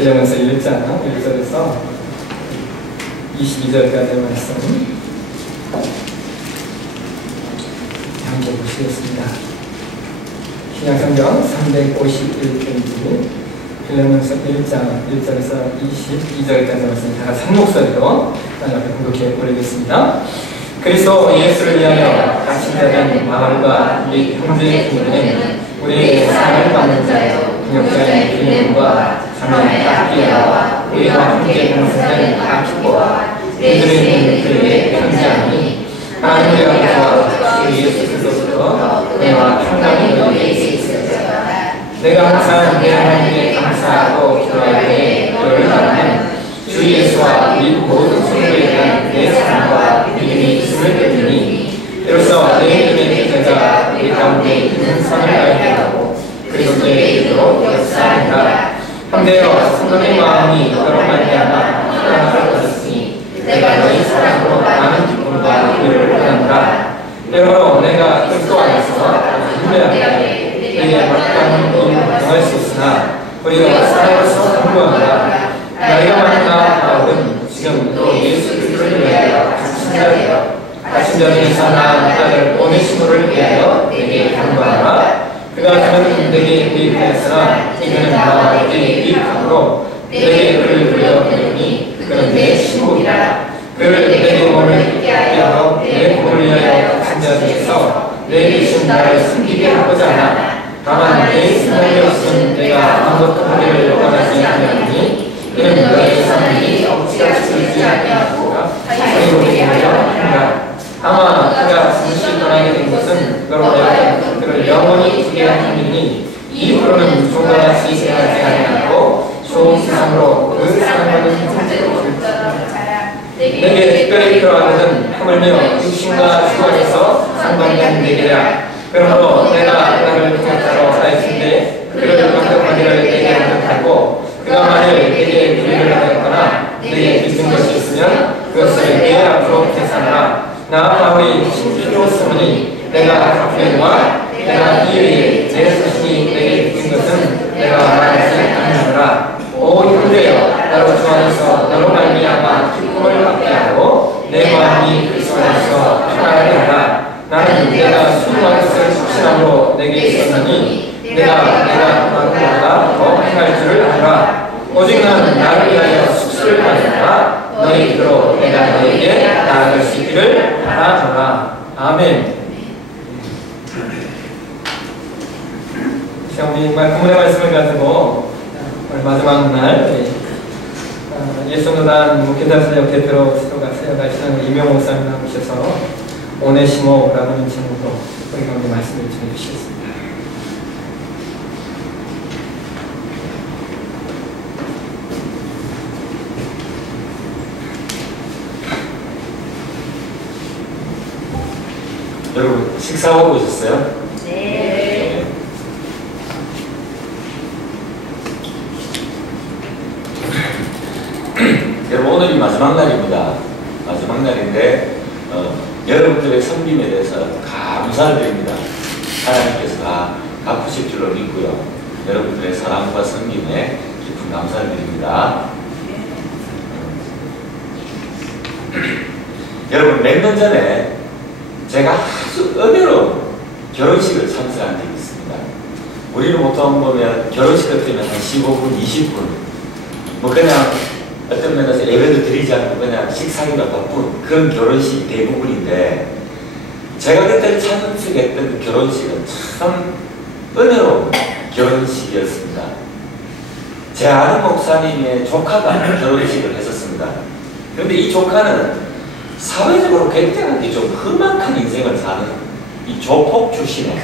빌레몬서 1장 1절에서 22절까지의 말씀 함께 보시겠습니다. 신약성경 351페이지 빌레몬서 1장 1절에서 22절까지 말씀 다 같이 한 목소리로 하나님 앞에 공독해 올리겠습니다. 그리스도 예수를 위하여 갇힌 자된 바울과 및 형제의 부모는 우리의 상을 받는 자요 동역자인 빌레몬과 자매 아키야와 우리와 함께 동생된 아키포와 그들의 그에게 편지하니 하나님의 아버지와 주 예수 그리스도로부터 은혜와 평강이 너희에게 있을지어다. 내가 항상 내 하나님께 감사하고 기도할 때에 너를 바라는 주 예수와 우리 모든 성도에 대한 내 사랑과 믿음이 있음을 믿으니 이로써 내 믿음의 기대가 우리 가운데 있는 선을 알게 하고 그리스도의 이름으로 역사하리라. 형제여 성도의 마음이 너로 말미암아 하나님을 얻었으니 내가 너희 사랑으로 많은 기쁨과 위로를 받는다. 그러므로 내가 그리스도 안에서 분명하게 너희의 막강한 힘을 당할 수 있으나 우리가 사랑으로서 공부한다. 나이가 많다 바울은 지금 또 예수 그리스도를 위하여 갇힌 자 중에서 나은 딸을 오네시모를 위하여 내게 간구하라. 그가 그는 내게 유익하였으나 이는 나와 내게 유익함으로 내게 그를 돌려보내니 그는 내 신복이라. 그를 내게 몸을 있게 하여 내 몸을 위하여 갇힌 자 중에서 내 계신 나를 숨기게 하고자 하나 다만 내 생각이 없음 내가 아무것도 하기를 원하지 아니하니 그는 너의 사랑이 억지가 줄이지 아니하고 자유롭게 하려 한다. 아마 그가 잠시 떠나게 된 것은 그로 그를 영원히 두게 함이니 이 프로는 조과 같이 생각하지 아니하고 좋은 세상으로 그 사랑하는 형제로 내게 특별히 필요한 것은 하물며 육신과 주관에서 상관된 내게라. 그러므로 내가 나를 통역자로 하였을 그를 감격하기를 내게 감격하고 그가 만일 내게 불의를 하였거나 내게 빚은 것이 있으면 그것을 내 앞으로 계산하라. 나 바울이 신주로서니 내가 갚으려니와 내가 이 위에 내 자신이 내게 빚은 것은 내가 말하지 아니하노라. 오 형제여 나로 주 안에서 너로 말미암아 기쁨을 받게 하고 내 마음이 그리스도 안에서 평안하게 하라. 나는 내가 수고한 것을 확신함으로 내게 있었느니 내가 나보다 더 행할 줄을 알아. 오직 나는 나를 위하여 숙수를 받으라. 너희 믿음으로 내가 너에게 나아갈 수 있기를 바라노라. 아멘. 자, 우리 본문의 말씀을 가지고 오늘 마지막 날 예수노단 목회자사역 대표로 수도가 세워가시는 이명호 목사님 나오셔서 오네시모라고 하는 제목으로 우리 가운데 말씀을 전해주시겠습니다. 여러분 식사하고 오셨어요? 네. 여러분 오늘이 마지막 날입니다. 마지막 날인데 여러분들의 섬김에 대해서 감사를 드립니다. 하나님께서 다 갚으실 줄로 믿고요. 여러분들의 사랑과 섬김에 깊은 감사를 드립니다. 여러분 몇 년 전에 제가 아주 은혜로운 결혼식을 참석한 적이 있습니다. 우리는 보통 보면 결혼식 같으면 한 15분, 20분 뭐 그냥 어떤 면에서 예배도 드리지 않고 그냥 식사기가 바쁜 그런 결혼식이 대부분인데 제가 그때 참석했던 그 결혼식은 참 은혜로운 결혼식이었습니다. 제 아는 목사님의 조카가 결혼식을 했었습니다. 그런데 이 조카는 사회적으로 굉장히 좀 험악한 인생을 사는 이 조폭 출신의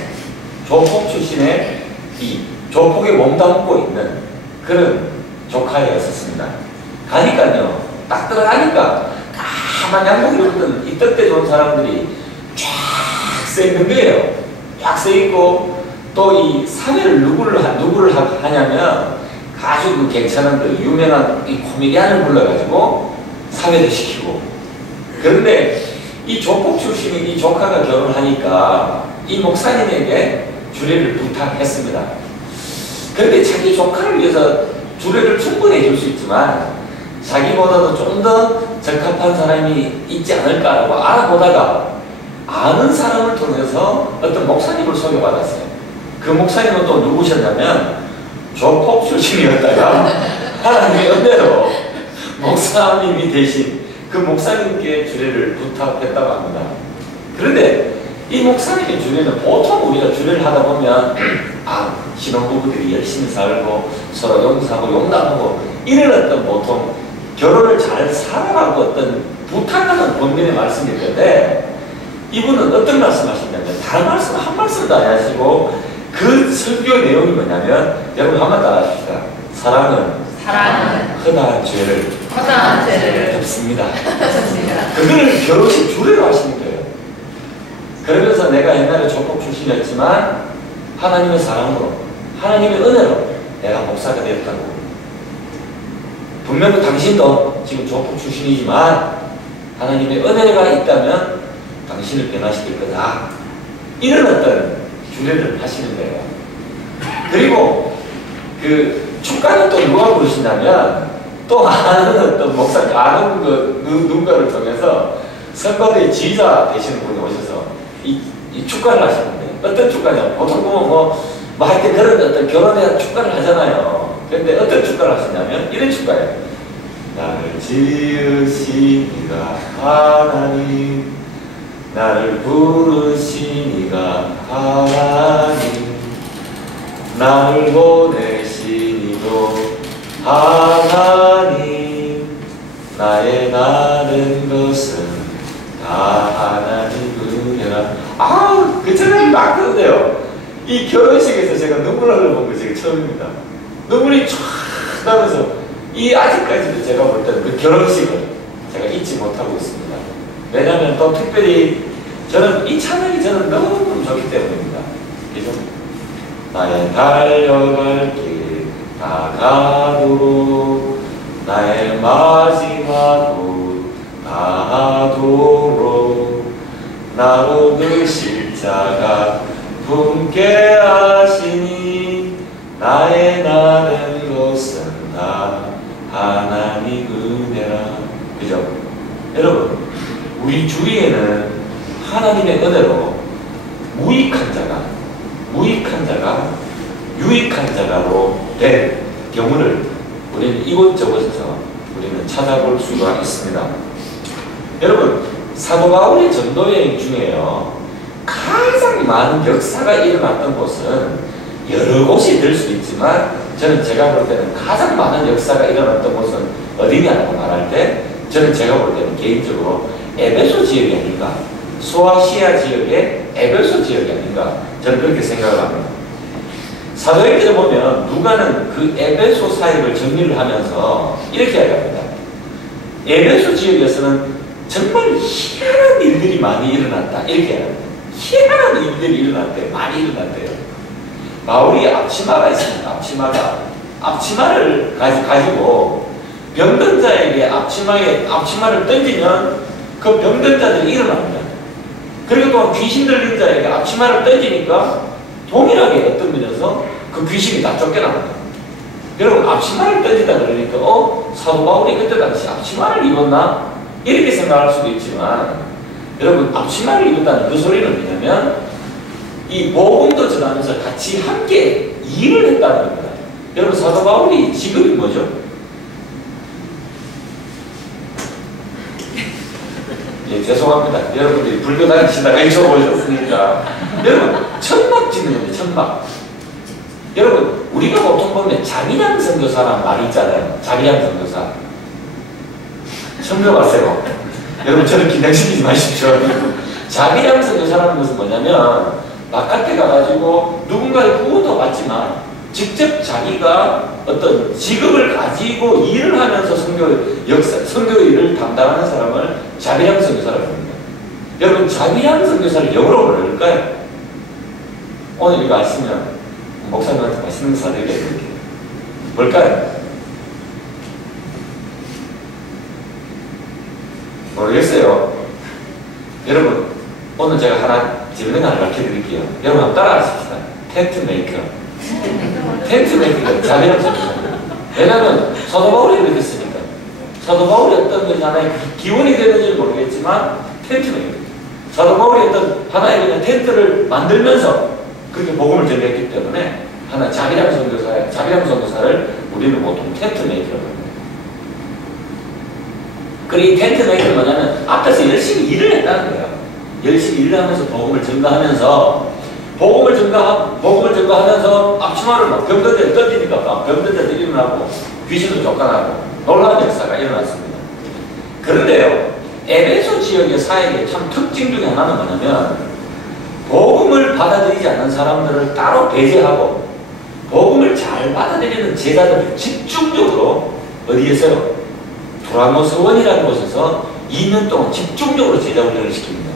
이 조폭에 몸담고 있는 그런 조카였었습니다. 가니까요, 딱 들어가니까 가만 양복 입었던 이 뜻대 좋은 사람들이 쫙 서 있는 거예요. 쫙 서 있고 또 이 사회를 누구를 하냐면 아주 그 괜찮은 그 유명한 이 코미디언을 불러가지고 사회를 시키고 그런데 이 조폭 출신인 이 조카가 결혼하니까 이 목사님에게 주례를 부탁했습니다. 그런데 자기 조카를 위해서 주례를 충분히 해줄 수 있지만 자기보다도 좀 더 적합한 사람이 있지 않을까라고 알아보다가 아는 사람을 통해서 어떤 목사님을 소개받았어요. 그 목사님은 또 누구셨냐면 조폭 출신이었다가 하나님의 은혜로 목사님이 대신 그 목사님께 주례를 부탁했다고 합니다. 그런데 이 목사님의 주례는 보통 우리가 주례를 하다 보면 신혼부부들이 열심히 살고 서로 용서하고 용납하고 이런 어떤 보통 결혼을 잘 살아가고 어떤 부탁하는 본인의 말씀인데 이분은 어떤 말씀 하시냐면 다른 말씀 한 말씀도 안 하시고 그 설교 내용이 뭐냐면 여러분 한번 따라하십시다. 사랑은 흔한 죄를 덮습니다. 그걸 결혼식 주례로 하시는 거예요. 그러면서 내가 옛날에 조폭 출신이었지만 하나님의 사랑으로 하나님의 은혜로 내가 목사가 되었다고. 분명히 당신도 지금 조폭 출신이지만 하나님의 은혜가 있다면 당신을 변화시킬 거다. 이런 어떤 주례를 하시는 거예요. 그리고 그 축가는 또 누가 부르신다면 또 아는 어떤 목사, 아는 그 누군가를 통해서 선거의 지휘자 되시는 분이 오셔서 이 축가를 하시는데 어떤 축가냐? 보통 보면 뭐 하여튼 그런 어떤 결혼에 대한 축가를 하잖아요. 근데 어떤 축가를 하시냐면 이런 축가예요. 나를 지으시니가 하나님, 나를 부르시니가 하나님, 나를 보내시니도 하나님, 나의 나는 것은 다 하나님 은혜라. 그 찬양이 막 그런데요. 이 결혼식에서 제가 눈물을 본 거 제가 처음입니다. 눈물이 쫙 나면서 이 아직까지도 제가 볼 때는 그 결혼식을 제가 잊지 못하고 있습니다. 왜냐하면 또 특별히 저는 이 찬양이 저는 너무 좋기 때문입니다. 그죠? 나의 달려갈 길 다가도록 나의 마지막 곳 다하도록 나로 그 십자가 품게 하시니 나의 나는 것은 다 하나님 은혜라. 그죠? 여러분, 우리 주위에는 하나님의 은혜로 무익한 자가 유익한 자가로 된 경우를 우리는 이곳저곳에서 우리는 찾아볼 수가 있습니다. 여러분, 사도 바울의 전도 여행 중에요, 가장 많은 역사가 일어났던 곳은 여러 곳이 될 수 있지만 저는 제가 볼 때는 가장 많은 역사가 일어났던 곳은 어디냐고 말할 때 저는 제가 볼 때는 개인적으로 에베소 지역이 아닌가, 소아시아 지역의 에베소 지역이 아닌가, 저는 그렇게 생각을 합니다. 사도행전을 보면 누가는 그 에베소 사역을 정리를 하면서 이렇게 이야기합니다. 에베소 지역에서는 정말 희한한 일들이 많이 일어났다. 이렇게 이야기합니다. 희한한 일들이 일어났대요. 많이 일어났대요. 바울이 앞치마가 있습니다. 앞치마를 가지고 병든 자에게 앞치마를 던지면 그 병든 자들이 일어납니다. 그리고 또 귀신 들린 자에게 앞치마를 던지니까 동일하게 어떤 면에서 그 귀신이 다 쫓겨납니다. 여러분, 앞치마를 던지다 그러니까 사도 바울이 그때 당시 앞치마를 입었나? 이렇게 생각할 수도 있지만 여러분, 앞치마를 입었다는 그 소리는 뭐냐면 이 복음도 전하면서 같이 함께 일을 했다는 겁니다. 여러분, 사도 바울이 직업이 뭐죠? 예, 죄송합니다. 여러분들이 불교 다니시다가 잊어보셨으니까. 여러분, 천막 짓는 겁니다. 천막. 여러분, 우리가 보통 보면 자기량 선교사라는 말이 있잖아요. 자기량 선교사. 처음 들어봤어요. 여러분, 저를 긴장시키지 마십시오. 자기량 선교사라는 것은 뭐냐면 바깥에 가가지고 누군가의 후원도 받지만 직접 자기가 어떤 직업을 가지고 일을 하면서 선교 일을 담당하는 사람을 자비량 선교사라고 합니다. 여러분, 자비량 선교사를 영어로 뭐랄까요? 오늘 이거 아시면 목사님한테 맛있는 거 사드리게 해드릴게요. 뭘까요? 모르겠어요. 여러분, 오늘 제가 재밌는 거 하나 가르쳐드릴게요. 여러분, 한번 따라하십시다. 텐트 메이커. 텐트 메이커가 자비랑 선교사입니다. 왜냐하면 사도 바울이 그렇게 했으니까. 사도 바울이 어떤 것이 하나의 기원이 되는지 모르겠지만 텐트는 사도 바울이 어떤 하나의 그냥 텐트를 만들면서 그렇게 복음을 전했기 때문에 하나 자비랑 선교사를 우리는 보통 텐트 메이커라고 합니다. 그리고 이 텐트 메이커는 뭐냐면 앞에서 열심히 일을 했다는 거예요. 열심히 일을 하면서 복음을 증거하면서 앞치마를 막 병든데 던지니까 막 병든데 일어나고 귀신도 쫓겨나고 놀라운 역사가 일어났습니다. 그런데요, 에베소 지역의 사역의 참 특징 중에 하나는 뭐냐면 복음을 받아들이지 않는 사람들을 따로 배제하고 복음을 잘 받아들이는 제자들을 집중적으로 어디에서요? 두라노 서원이라는 곳에서 2년 동안 집중적으로 제자 훈련을 시킵니다.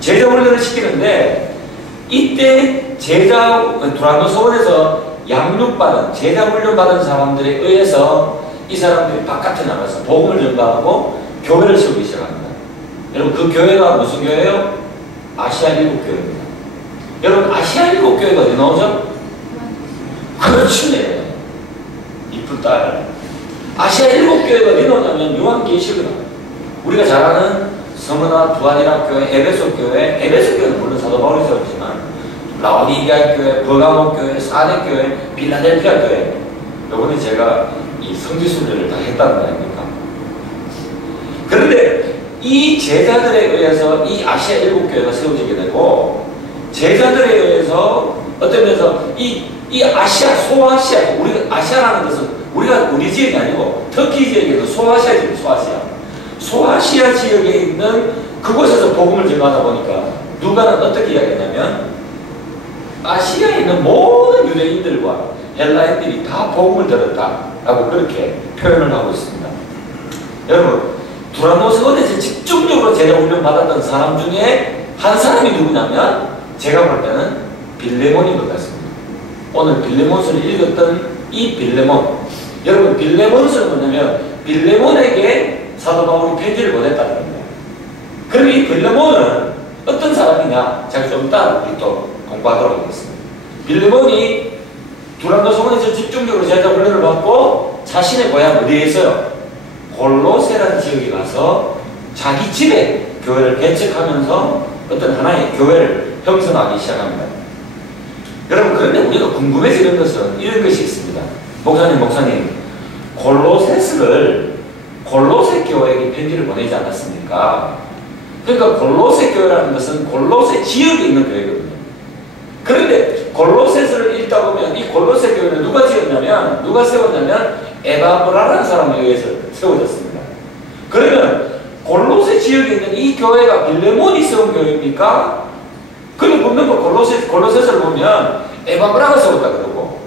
제자 훈련을 시키는데 이때 두라노 서원에서 양육받은 제자 훈련 받은 사람들에 의해서 이 사람들이 바깥에 나가서 복음을 전가하고 교회를 세우기 시작합니다. 여러분 그 교회가 무슨 교회예요? 아시아 일국교회입니다. 여러분 아시아 일국교회가 어디 나오죠? 그렇지. 이쁜 딸. 아시아 일국교회가 어디 나오냐면 요한계시록. 우리가 잘 아는 서머나 두아디라 교회, 에베소 교회는 물론 사도 바울이 세웠지만 라오디게아 교회, 버가모 교회, 사데 교회, 빌라델피아 교회. 요번에 제가 이 성지순례를 다 했다는 거 아닙니까? 그런데 이 제자들에 의해서 이 아시아 일국교회가 세워지게 되고 제자들에 의해서 어떤 면에서 이 아시아, 소아시아, 우리가 아시아라는 것은 우리 지역이 아니고 터키 지역에도 소아시아 지역, 소아시아 지역에 있는 그곳에서 복음을 전하다 보니까 누가는 어떻게 이야기했냐면 아시아에 있는 모든 유대인들과 헬라인들이 다 복음을 들었다라고 그렇게 표현을 하고 있습니다. 여러분 두라노 서원에서 집중적으로 제자 훈련 받았던 사람 중에 한 사람이 누구냐면 제가 볼 때는 빌레몬인 것 같습니다. 오늘 빌레몬서를 읽었던 이 빌레몬. 여러분 빌레몬서는 뭐냐면 빌레몬에게 사도 바울이 편지를 보냈다는 겁니다. 그럼 이 빌레몬은 어떤 사람이냐? 제가 좀 이따 우리 또 공부하도록 하겠습니다. 빌레몬이 두라노 서원에서 집중적으로 제자 훈련을 받고 자신의 고향 어디에 있어요? 골로새라는 지역에 가서 자기 집에 교회를 개척하면서 어떤 하나의 교회를 형성하기 시작합니다. 여러분 그런데 우리가 궁금해지는 것은 이런 것이 있습니다. 목사님 골로새 교회에게 편지를 보내지 않았습니까? 그러니까 골로새 교회라는 것은 골로새 지역에 있는 교회거든요. 그런데 골로새서를 읽다 보면 이 골로새 교회는 누가 세웠냐면 에바브라라는 사람에 의해서 세워졌습니다. 그러면 골로새 지역에 있는 이 교회가 빌레몬이 세운 교회입니까? 그러면 분명 골로새서를 보면 에바브라가 세웠다 그러고,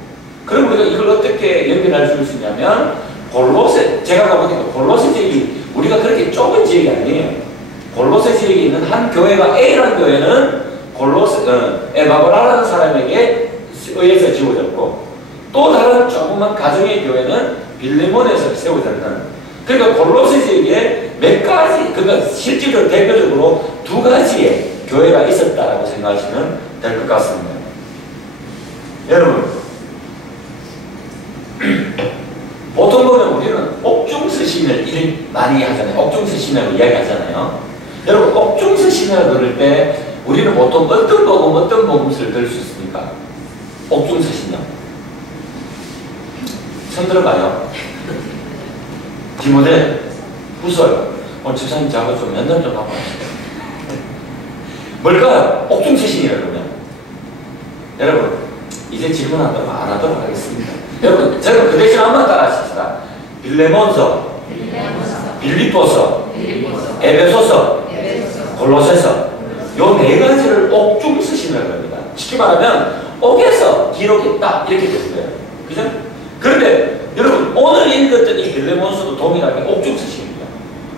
그럼 우리가 이걸 어떻게 연결할 수 있냐면 제가 가보니까 골로새 지역이 우리가 그렇게 좁은 지역이 아니에요. 골로새 지역에 있는 한 교회가 A라는 교회는 에바브라라는 사람에게 의해서 지어졌고 또 다른 조그만 가정의 교회는 빌레몬에서 세워졌는, 그러니까 골로새 지역에 몇 가지, 그러니까 실질적으로 대표적으로 두 가지의 교회가 있었다라고 생각하시면 될 것 같습니다. 여러분 보통 보면 우리는 옥중서신을 많이 하잖아요. 옥중서신이라고 이야기하잖아요. 여러분 옥중서신이라고 들을 때 우리는 보통 어떤 복음서를 들을 수 있습니까? 옥중서신이요. 손 들어봐요. 디모데 후서. 오늘 집사님 작업 좀 연단 좀 하고 하시죠. 뭘까요? 옥중서신이라 그러면. 여러분 이제 질문 안 하도록 하겠습니다. 여러분 제가 그 대신 한번 따라 하십시다. 빌레몬서, 빌립보서, 에베소서, 골로새서. 요 네 가지를 옥중서신이라고 합니다. 쉽게 말하면 옥에서 기록했다 이렇게 되는 거예요. 그죠? 그런데 여러분 오늘 읽었던 이 빌레몬서도 동일하게 옥중서신입니다.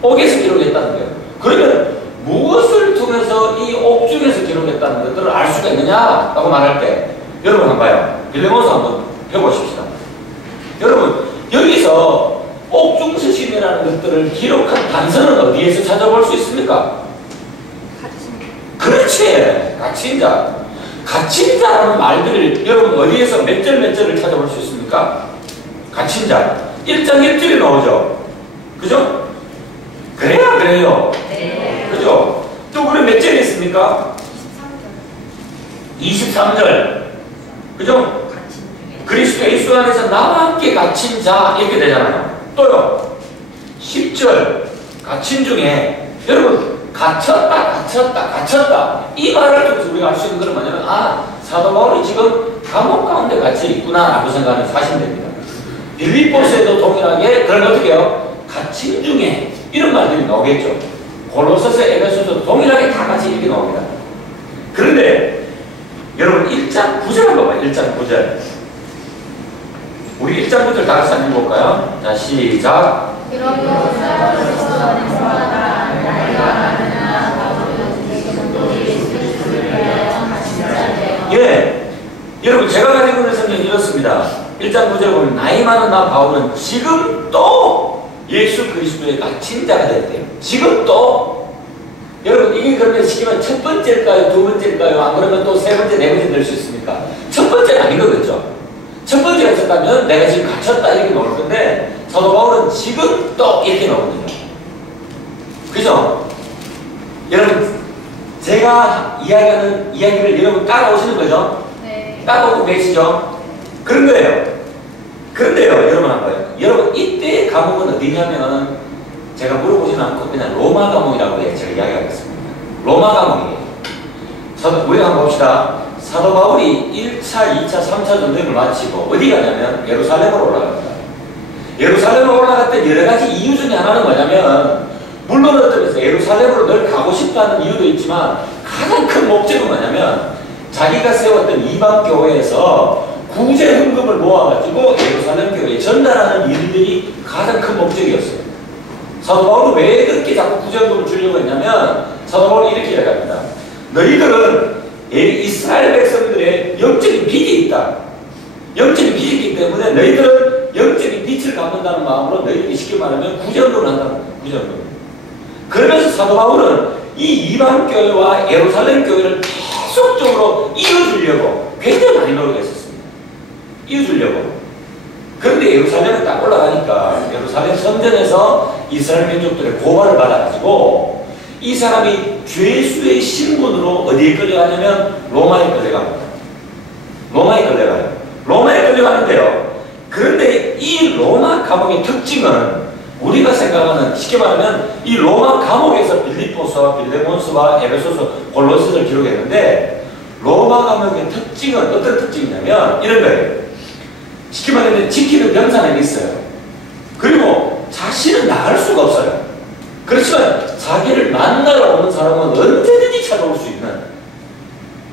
옥에서 기록했다는 거예요. 그러면 무엇을 통해서 이 옥중에서 기록했다는 것들을 알 수가 있느냐라고 말할 때 여러분 한번 봐요. 빌레몬서 한번 펴보십시다. 여러분 여기서 옥중서신이라는 것들을 기록한 단서는 어디에서 찾아볼 수 있습니까? 그렇지. 가친자라는 말들을 여러분 어디에서 몇 절을 찾아볼 수 있습니까? 갇힌 자. 1장 1절에 나오죠. 그죠? 그래야 그래요. 네. 그죠? 또 그럼 몇 절에 있습니까? 23절. 그죠? 그리스도 예수 안에서 나와 함께 갇힌 자 이렇게 되잖아요. 또요. 10절. 갇힌 중에 여러분 갇혔다 이 말을 통해서 우리가 알 수 있는 것은 뭐냐면 사도 바울이 지금 감옥 가운데 갇혀 있구나 라고 생각하면 사실 됩니다. 빌립보서에도 동일하게 그런 어떻게 해요? 갇힌 중에 이런 말들이 나오겠죠. 골로새서, 에베소서도 동일하게 다 같이 이렇게 나옵니다. 그런데 여러분 1장 9절 한번 봐요. 1장 9절 우리 1장 9절 다 같이 한번 볼까요? 자 시작. 예, 여러분 제가 가지고 있는 성경이 이렇습니다. 1장 9절 보면 나이 많은 나 바울은 지금 또 예수 그리스도의 갇힌 자가 됐대요. 지금 또 여러분 이게 그러면 시키면 첫 번째일까요? 두 번째일까요? 안 그러면 또 세 번째, 네 번째 될 수 있습니까? 첫 번째는 아닌 거겠죠. 첫 번째가 있었다면 내가 지금 갇혔다 이렇게 나올 건데 사도 바울은 지금 또 이렇게 나오거든요. 그죠? 여러분 제가 이야기하는 이야기를 여러분 따라오시는 거죠? 네. 따라오고 계시죠? 그런 거예요. 그런데요 여러분 한 거예요. 여러분 이때의 감옥은 어디냐면 제가 물어보지는 않고 그냥 로마 감옥이라고 제가 이야기하겠습니다. 로마 감옥이에요. 우리 한번 봅시다. 사도 바울이 1차, 2차, 3차 전쟁을 마치고 어디 가냐면 예루살렘으로 올라갑니다. 예루살렘으로 올라갈 때 여러 가지 이유 중에 하나는 뭐냐면 물론 어떤 면에서 예루살렘으로 늘 가고 싶다는 이유도 있지만 가장 큰 목적은 뭐냐면 자기가 세웠던 이방 교회에서 구제 헌금을 모아가지고 예루살렘 교회에 전달하는 일들이 가장 큰 목적이었어요. 사도 바울은 왜 그렇게 자꾸 구제 헌금을 주려고 했냐면 사도 바울이 이렇게 이야기합니다. 너희들은 이스라엘 백성들의 영적인 빚이 있다. 영적인 빚이 있기 때문에 너희들은 영적인 빚을 갚는다는 마음으로 너희들이 쉽게 말하면 구제헌금을 한다는 거예요. 구제헌금. 그러면서 사도 바울은 이 이방 교회와 예루살렘 교회를 계속적으로 이어주려고 굉장히 많이 노력했었습니다. 이어주려고. 그런데 예루살렘에 딱 올라가니까 예루살렘 성전에서 이스라엘 민족들의 고발을 받아가지고 이 사람이 죄수의 신분으로 어디에 끌려가냐면 로마에 끌려갑니다. 로마에 끌려가요. 로마에 끌려가는데요. 그런데 이 로마 감옥의 특징은 우리가 생각하는 쉽게 말하면 이 로마 감옥에서 빌립보서와 빌레몬서와 에베소서, 골로새서를 기록했는데 로마 감옥의 특징은 어떤 특징이냐면 이런 거예요. 쉽게 말하면 지키는 병사는 있어요. 그리고 자신은 나갈 수가 없어요. 그렇지만 자기를 만나러 오는 사람은 언제든지 찾아올 수 있는,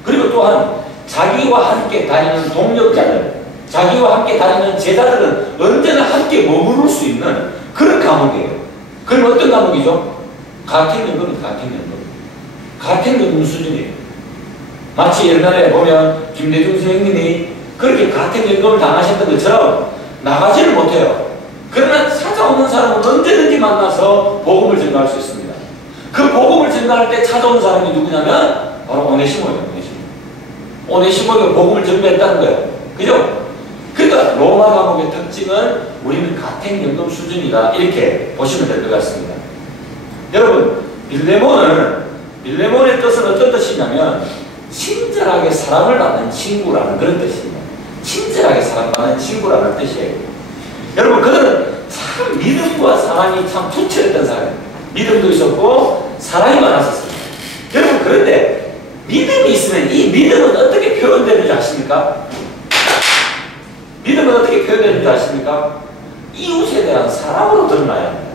그리고 또한 자기와 함께 다니는 동력자들, 자기와 함께 다니는 제자들은 언제나 함께 머무를 수 있는 그런 감옥이에요. 그럼 어떤 감옥이죠? 가택연금입니다. 가택연금. 가택연금 수준이에요. 마치 옛날에 보면 김대중 선생님이 그렇게 가택연금을 당하셨던 것처럼 나가지를 못해요. 그러나 찾아오는 사람은 언제든지 만나서 복음을 전가할 수 있습니다. 그 복음을 전가할 때 찾아오는 사람이 누구냐면 바로 오네시모예요. 오네시모가 복음을 전가했다는 거예요. 그죠? 그러니까 로마 감옥의 특징은 우리는 가택연금 수준이다 이렇게 보시면 될 것 같습니다. 여러분 빌레몬의 뜻은 어떤 뜻이냐면 친절하게 사랑을 받는 친구라는 그런 뜻입니다. 친절하게 사랑받는 친구라는 뜻이에요. 여러분 그들은 참 믿음과 사랑이 참 투철했던 사람이에요. 믿음도 있었고 사랑이 많았었습니다. 여러분 그런데 믿음이 있으면 이 믿음은 어떻게 표현되는 줄 아십니까? 믿음은 어떻게 표현되는 줄 아십니까? 이웃에 대한 사랑으로 드러나야 합니다.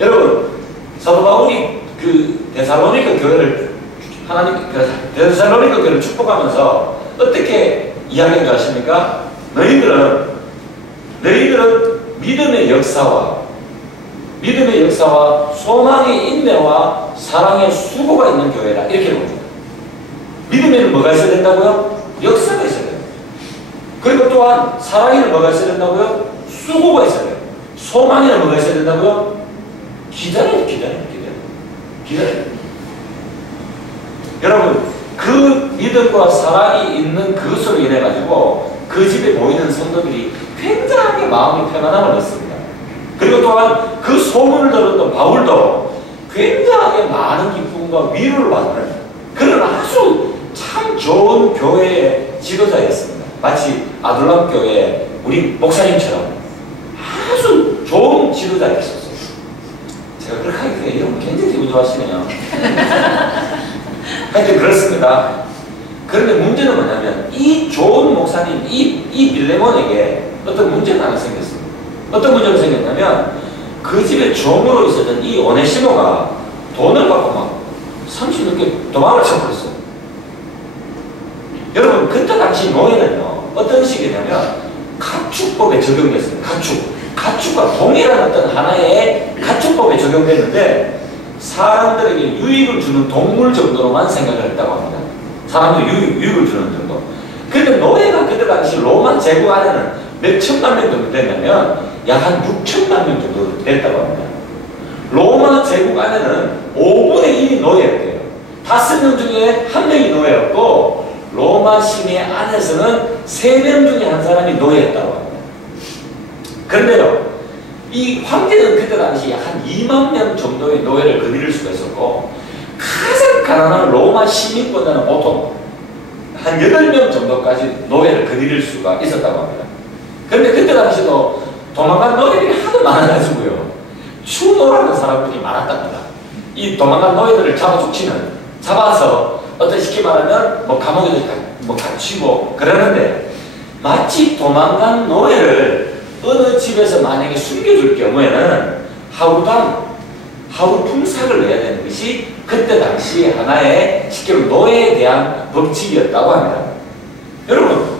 여러분 사도 바울이 그 데살로니가 교회를 데살로니가 교회를 축복하면서 어떻게 이야기한 줄 아십니까? 너희들은 믿음의 역사와 소망의 인내와 사랑의 수고가 있는 교회다 이렇게 봅니다. 믿음에는 뭐가 있어야 된다고요? 역사가 있어야 돼요. 그리고 또한 사랑에는 뭐가 있어야 된다고요? 수고가 있어야 돼요. 소망에는 뭐가 있어야 된다고요? 기다려요. 여러분 그 믿음과 사랑이 있는 그것으로 인해 가지고 그 집에 모이는 성도들이 굉장하게 마음의 평안함을 얻습니다. 그리고 또한 그 소문을 들었던 바울도 굉장하게 많은 기쁨과 위로를 받는 그런 아주 참 좋은 교회의 지도자였습니다. 마치 아둘람 교회 우리 목사님처럼 아주 좋은 지도자였었어요. 제가 그렇게 하기 때문에 여러분 굉장히 기분 좋아하시네요. 하여튼 그렇습니다. 그런데 문제는 뭐냐면 이 좋은 목사님, 이 빌레몬에게 어떤 문제가 하나 생겼습니다. 어떤 문제가 생겼냐면 그 집에 종으로 있었던 이 오네시모가 돈을 받고 막 30 넘게 도망을 쳐버렸어요. 여러분 그때 당시 노예는요 어떤 식이냐면 가축법에 적용됐습니다. 가축과 동일한 어떤 하나의 가축법에 적용됐는데 사람들에게 유익을 주는 동물 정도로만 생각을 했다고 합니다. 사람들 유익을 주는 정도. 근데 노예가 그때 당시 로마 제국 안에는 몇 천만 명 정도 됐냐면 약 한 6천만 명 정도 됐다고 합니다. 로마 제국 안에는 5분의 1이 노예였대요. 5명 중에 1명이 노예였고 로마 시내 안에서는 3명 중에 한 사람이 노예였다고 합니다. 그런데요, 이 황제는 그때 당시 한 2만 명 정도의 노예를 거느릴 수가 있었고 가장 가난한 로마 시민권자는 보통 한 8명 정도까지 노예를 거느릴 수가 있었다고 합니다. 그런데 그때 당시도 도망간 노예들이 하도 많아가지고요 추노라는 사람들이 많았답니다. 이 도망간 노예들을 잡아서 어떤 쉽게 말하면 뭐 감옥에 갇히고 그러는데 마치 도망간 노예를 어느 집에서 만약에 숨겨줄 경우에는 하루 품삯을 내야 되는 것이 그때 당시 하나의 쉽게 말하면 노예에 대한 법칙이었다고 합니다. 여러분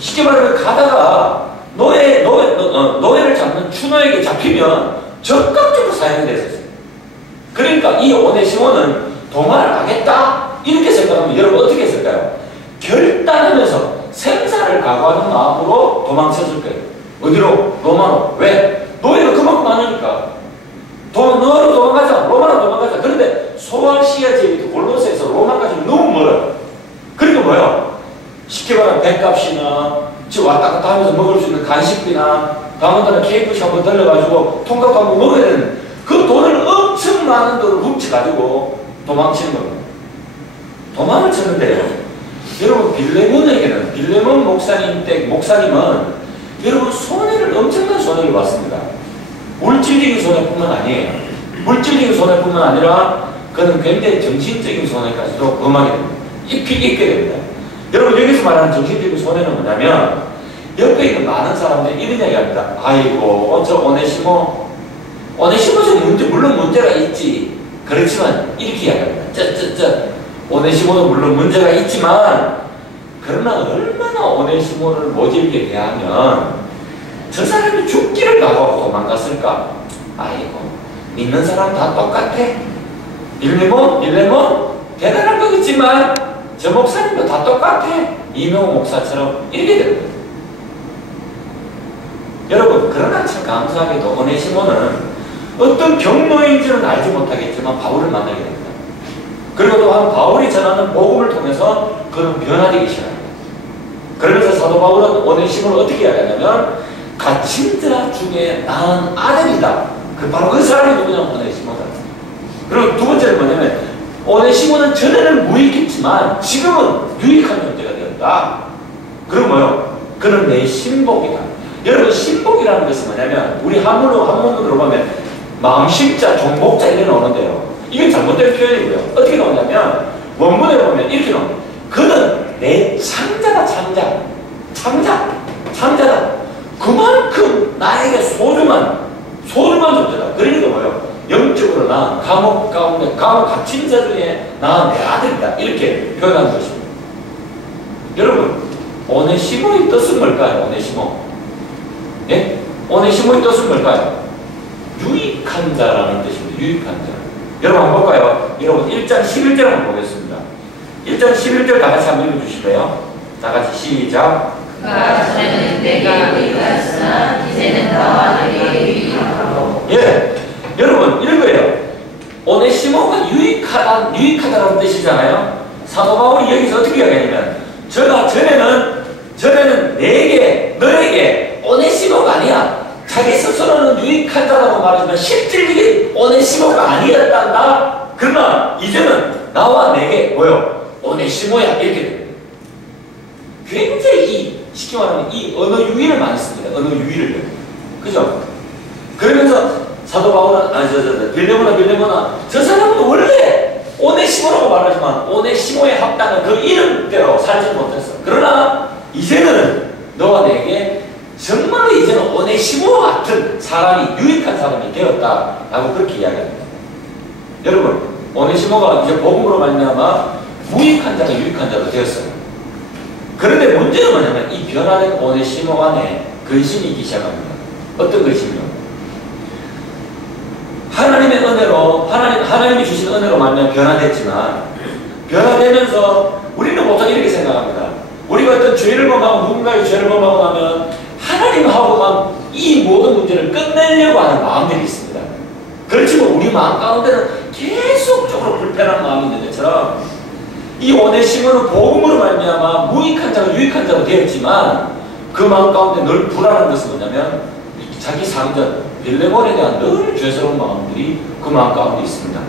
쉽게 말하면 가다가 노예를 잡는 추노에게 잡히면 적극적으로 사용이 됐었어요. 그러니까 이 오네시모는 도망을 가겠다 이렇게 생각하면 여러분 어떻게 했을까요? 결단하면서 생사를 각오하는 마음으로 도망쳤을 거예요. 어디로? 로마로. 왜? 노예가 그만큼 많으니까. 너로 도망가자. 로마로 도망가자. 그런데 소알시아 지역이 골로새에서 로마까지 너무 멀어요. 그러니까 뭐야? 쉽게 말하면 백값이나 왔다 갔다 하면서 먹을 수 있는 간식비나 다음번에 KFC 한번 들려가지고 통닭도 한번 먹어야 되는 그 돈을 엄청 많은 돈을 훔쳐가지고 도망치는 겁니다. 도망을 쳤는데요. 여러분 빌레몬 목사님은 여러분 손해를 엄청난 손해를 봤습니다. 물질적인 손해뿐만 아니에요. 물질적인 손해뿐만 아니라 그는 굉장히 정신적인 손해까지도 범하게 됩니다. 입게 됩니다. 여러분 여기서 말하는 정신적인 손해는 뭐냐면 옆에 있는 많은 사람들이 이런 이야기 합니다. 아이고 저 오네시모 물론 문제가 있지. 그렇지만 이렇게 이야기합니다. 오네시모는 물론 문제가 있지만 그러나 얼마나 오네시모를 모질게 대하면 저 사람이 죽기를 각오하고 도망갔을까? 아이고 믿는 사람 다 똑같아. 빌레몬 대단한 거겠지만 저 목사님도 다 똑같아. 이명호 목사처럼 이렇게 됩니다. 여러분 그러나 참 감사하게도 오네시모는 어떤 경로인지는 알지 못하겠지만 바울을 만나게 됩니다. 그리고 또한 바울이 전하는 복음을 통해서 그는 변화되기 시작합니다. 그러면서 사도 바울은 오네시모를 어떻게 이야기하냐면 갇힌 자 중에 낳은 아들이다. 바로 그 사람이 누구냐면 오네시모다. 그리고 두 번째는 뭐냐면 오네시모는 전에는 무익했지만 지금은 유익한 존재가 되었다. 그럼 뭐요? 그는 내 신복이다. 여러분 신복이라는 것은 뭐냐면 우리 한문으로 보면 마음심자, 종복자 이렇게 나오는데요. 이건 잘못된 표현이고요. 어떻게 나오냐면 원문에 보면 이렇게 나옵니다. 그는 내 창자다. 창자다. 그만큼 나에게 소중한 존재다. 그러니까 뭐예요? 영적으로 난 감옥 갇힌 자 중에 난 내 아들이다. 이렇게 표현하는 것입니다. 여러분 오네시모의 뜻은 뭘까요? 예? 오네시모의 뜻은 뭘까요? 유익한 자라는 뜻입니다. 유익한 자. 여러분 한번 볼까요? 여러분 1장 11절 한번 보겠습니다. 1장 11절 다 같이 한번 읽어주실래요? 다 같이 시작. 전에는 내가 유익하였으나 이제는 너와 내게 유익하고. 예, 여러분 읽어요. 오네시모가 유익하다는 뜻이잖아요. 사도 바울이 여기서 어떻게 이야기하냐면 저가 전에는 너에게 오네시모가 아니야. 자기 스스로는 유익한 자라고 말하지만 실질적인 오네시모가 아니었단다. 그러나 이제는 나와 내게 뭐요? 오네시모야 이렇게 돼요. 굉장히 쉽게 말하면 이 언어 유희를 많이 씁니다. 언어 유희를. 그죠? 그러면서 사도 바울은 빌레모나 저 사람은 원래 오네시모라고 말하지만 오네시모에 합당한 그 이름대로 살지 못했어. 그러나 이제는 너와 내게 정말로 이제는 오네시모와 같은 사람이 유익한 사람이 되었다라고 그렇게 이야기합니다. 여러분 오네시모가 이제 복음으로 말미암아 무익한 자가 유익한 자로 되었어요. 그런데 문제는 뭐냐면 이 변화된 오네시모 안에 근심이 있기 시작합니다. 어떤 근심이요? 하나님의 은혜로 하나님이 주신 은혜로 말미암아 변화됐지만 변화되면서 우리는 보통 이렇게 생각합니다. 우리가 어떤 죄를 범하고 누군가의 죄를 범하고 나면 하나님하고만 이 모든 문제를 끝내려고 하는 마음들이 있습니다. 그렇지만 우리 마음 가운데는 계속적으로 불편한 마음이 있는 것처럼 이 오네시모는 복음으로 말미암아 무익한 자가 유익한 자가 되었지만 그 마음 가운데 늘 불안한 것은 뭐냐면 자기 상전 빌레몬에 대한 늘 죄스러운 마음들이 그 마음 가운데 있습니다.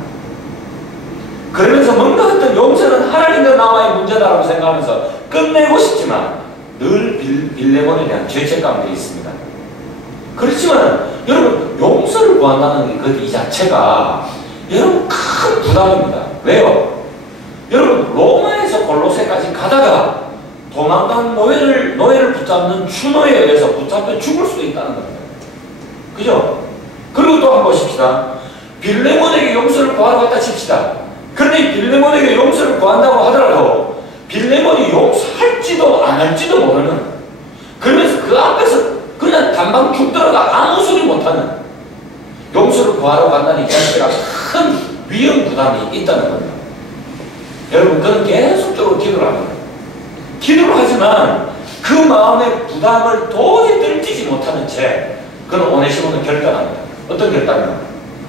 그러면서 뭔가 어떤 용서는 하나님과 나와의 문제다라고 생각하면서 끝내고 싶지만 늘 빌레몬에 대한 죄책감들이 있습니다. 그렇지만 여러분 용서를 구한다는 그 이 자체가 여러분 큰 부담입니다. 왜요? 여러분 로마에서 골로새까지 가다가 도망간 노예를 붙잡는 추노에 의해서 붙잡혀 죽을 수도 있다는 겁니다. 그죠? 그리고 또 한번 보십시다. 빌레몬에게 용서를 구하러 갔다 칩시다. 그런데 빌레몬에게 용서를 구한다고 하더라도 빌레몬이 용서할지도 안 할지도 모르는, 그러면서 그 앞에서 그냥 단방 죽더라도 아무 소리 못하는 용서를 구하러 간다는 이 자체가 큰 위험 부담이 있다는 겁니다. 여러분 그는 계속적으로 기도를 합니다. 기도를 하지만 그 마음의 부담을 도저히 떨치지 못하는 채 그는 오네시모는 결단합니다. 어떤 결단이요?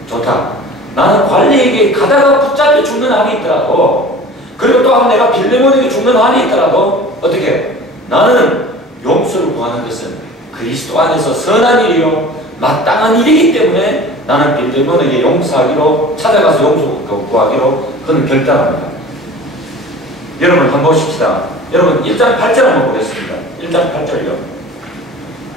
좋다. 나는 관리에게 가다가 붙잡혀 죽는 한이 있더라도, 그리고 또한 내가 빌레몬에게 죽는 한이 있더라도 어떻게? 나는 용서를 구하는 것은 그리스도 안에서 선한 일이요 마땅한 일이기 때문에 나는 빌레몬에게 용서하기로, 찾아가서 용서 구하기로 그는 결단합니다. 여러분 한번 보십시다. 여러분 1장 8절 한번 보겠습니다. 1장 8절요.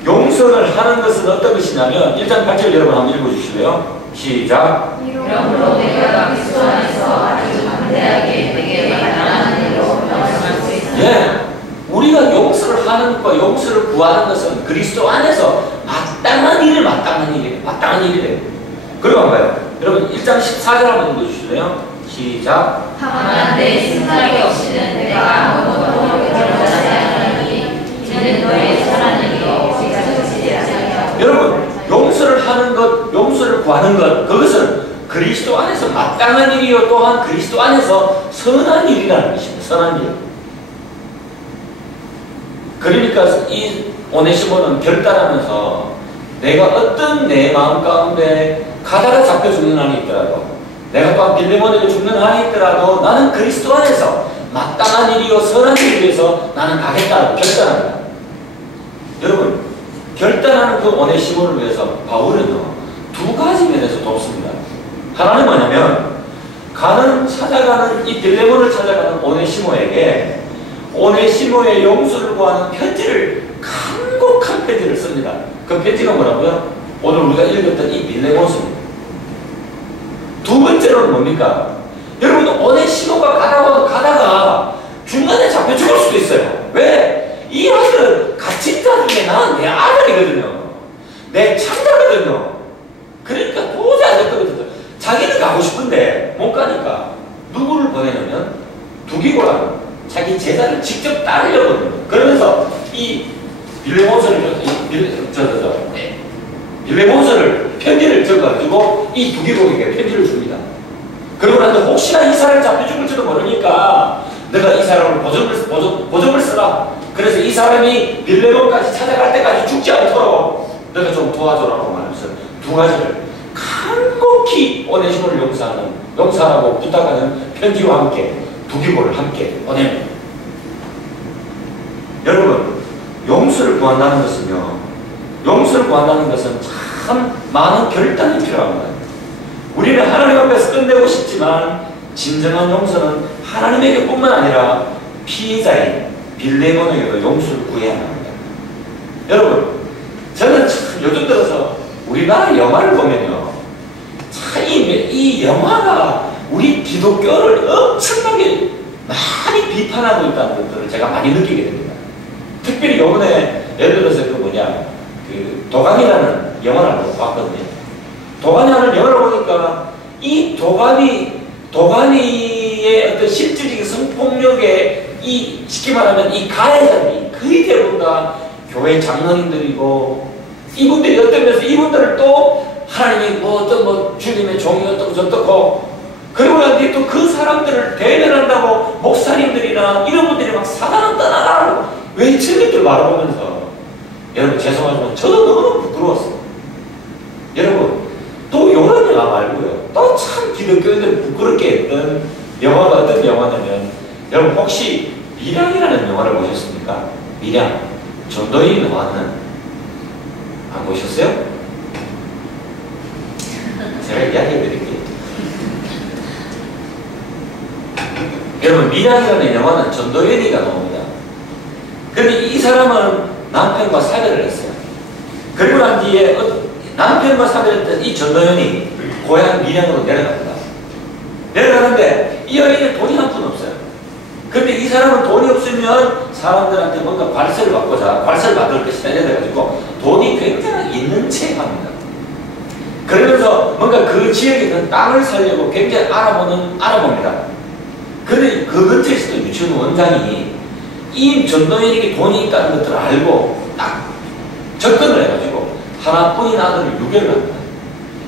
용서를 하는 것은 어떤 것이냐면 1장 8절 여러분 한번 읽어주실래요? 시작. 이러므로 내가 그리스도 안에서 아주 담대하게 내게 마땅한 일로 용서할 수 있으나, 예, 우리가 용서를 하는 것과 용서를 구하는 것은 그리스도 안에서 마땅한 일이래요. 그리고 한번 봐요. 여러분 1장 14절 한번 읽어주실래요? 시작. 다만 내 생각이 없이는 내가 아무것도 결정하지 않으니 이는 너의 선한 일이 지켜지지 않으며. 여러분 용서를 하는 것, 용서를 구하는 것, 그것은 그리스도 안에서 마땅한 일이요 또한 그리스도 안에서 선한 일이라는 것입니다. 선한 일. 그러니까 이 오네시모는 결단하면서 내가 어떤 내 마음 가운데 가다가 잡혀 죽는 한이 있더라도, 내가 또한 빌레몬에게 죽는 한이 있더라도 나는 그리스도 안에서 마땅한 일이요 선한 일을 위해서 나는 가겠다고 결단합니다. 여러분 결단하는 그 오네시모를 위해서 바울은요 두 가지 면에서 돕습니다. 하나는 뭐냐면 찾아가는 이 빌레몬을 찾아가는 오네시모에게 오네시모의 용서를 구하는 편지를, 간곡한 편지를 씁니다. 그 편지가 뭐라고요? 오늘 우리가 읽었던 이 빌레몬서입니다. 두 번째로는 뭡니까? 여러분 오네시모가 가다가 중간에 잡혀 죽을 수도 있어요. 왜? 이 아들은 갇힌 자 중에 난 내 아들이거든요. 내 창자거든요. 그러니까 도저히 안 될 거거든요. 자기는 가고 싶은데 못 가니까 누구를 보내냐면 두기고라는 자기 제자를 직접 따르려거든요. 그러면서 이 빌레몬서를 편지를 적어가지고 이 두기고에게 편지를 줍니다. 그러고 나서 혹시나 이 사람을 잡혀 죽을지도 모르니까 내가 이 사람을 보정을 쓰라. 그래서 이 사람이 빌레몬까지 찾아갈 때까지 죽지 않도록 내가 좀 도와줘라고 말하면서 두 가지를 간곡히 오네시모를 용서하라고 부탁하는 편지와 함께 두기고를 함께 보냅니다. 여러분 용서를 구한다는 것은요 용서를 구한다는 것은 참 많은 결단이 필요합니다. 우리는 하나님 앞에서 끝내고 싶지만 진정한 용서는 하나님에게 뿐만 아니라 피해자인 빌레몬에게도 용서를 구해야 합니다. 여러분, 저는 참 요즘 들어서 우리나라 영화를 보면요, 참 이 영화가 우리 기독교를 엄청나게 많이 비판하고 있다는 것들을 제가 많이 느끼게 됩니다. 특별히 요번에 예를 들어서 그 도가니라는 영화를 한번 봤거든요. 도가니라는 영화를 보니까 이 도가니의 어떤 실질적인 성폭력에 쉽게 말하면 이 가해자들이 거의 대부분 다 교회 장로님들이고, 이분들이 어떤 면에서 이분들을 또 하나님이 주님의 종이 어떻고 그리고 난 뒤에 또 그 사람들을 대면한다고 목사님들이나 이런 분들이 막 사단은 떠나라고 외치는 것들 바라보면서, 여러분 죄송하지만 저도 너무 부끄러웠어요. 여러분, 또 이런 영화 말고요, 또 참 기독교인들 부끄럽게 했던 영화가 어떤 영화냐면, 여러분 혹시 밀양이라는 영화를 보셨습니까? 밀양, 전도연이 나왔는, 안 보셨어요? 제가 이야기해 드릴게요. 여러분, 밀양이라는 영화는 전도연이가 나옵니다. 그런데 이 사람은 남편과 사별을 했어요. 그리고 난 뒤에 남편과 사별했던 이 전도연이 고향 밀양으로 내려갑니다. 내려가는데 이 여인은 돈이 한 푼 없어요. 근데 이 사람은 돈이 없으면 사람들한테 뭔가 관세를 받고자, 관세를 받을 것이다 이래가지고 돈이 굉장히 있는 체 합니다. 그러면서 뭔가 그 지역에 있는 땅을 살려고 굉장히 알아봅니다. 그런데 그 근처에 있었던 유치원 원장이 이 전도연에게 돈이 있다는 것들을 알고 딱 접근을 해가지고 하나뿐인 아들을 유괴를 합니다.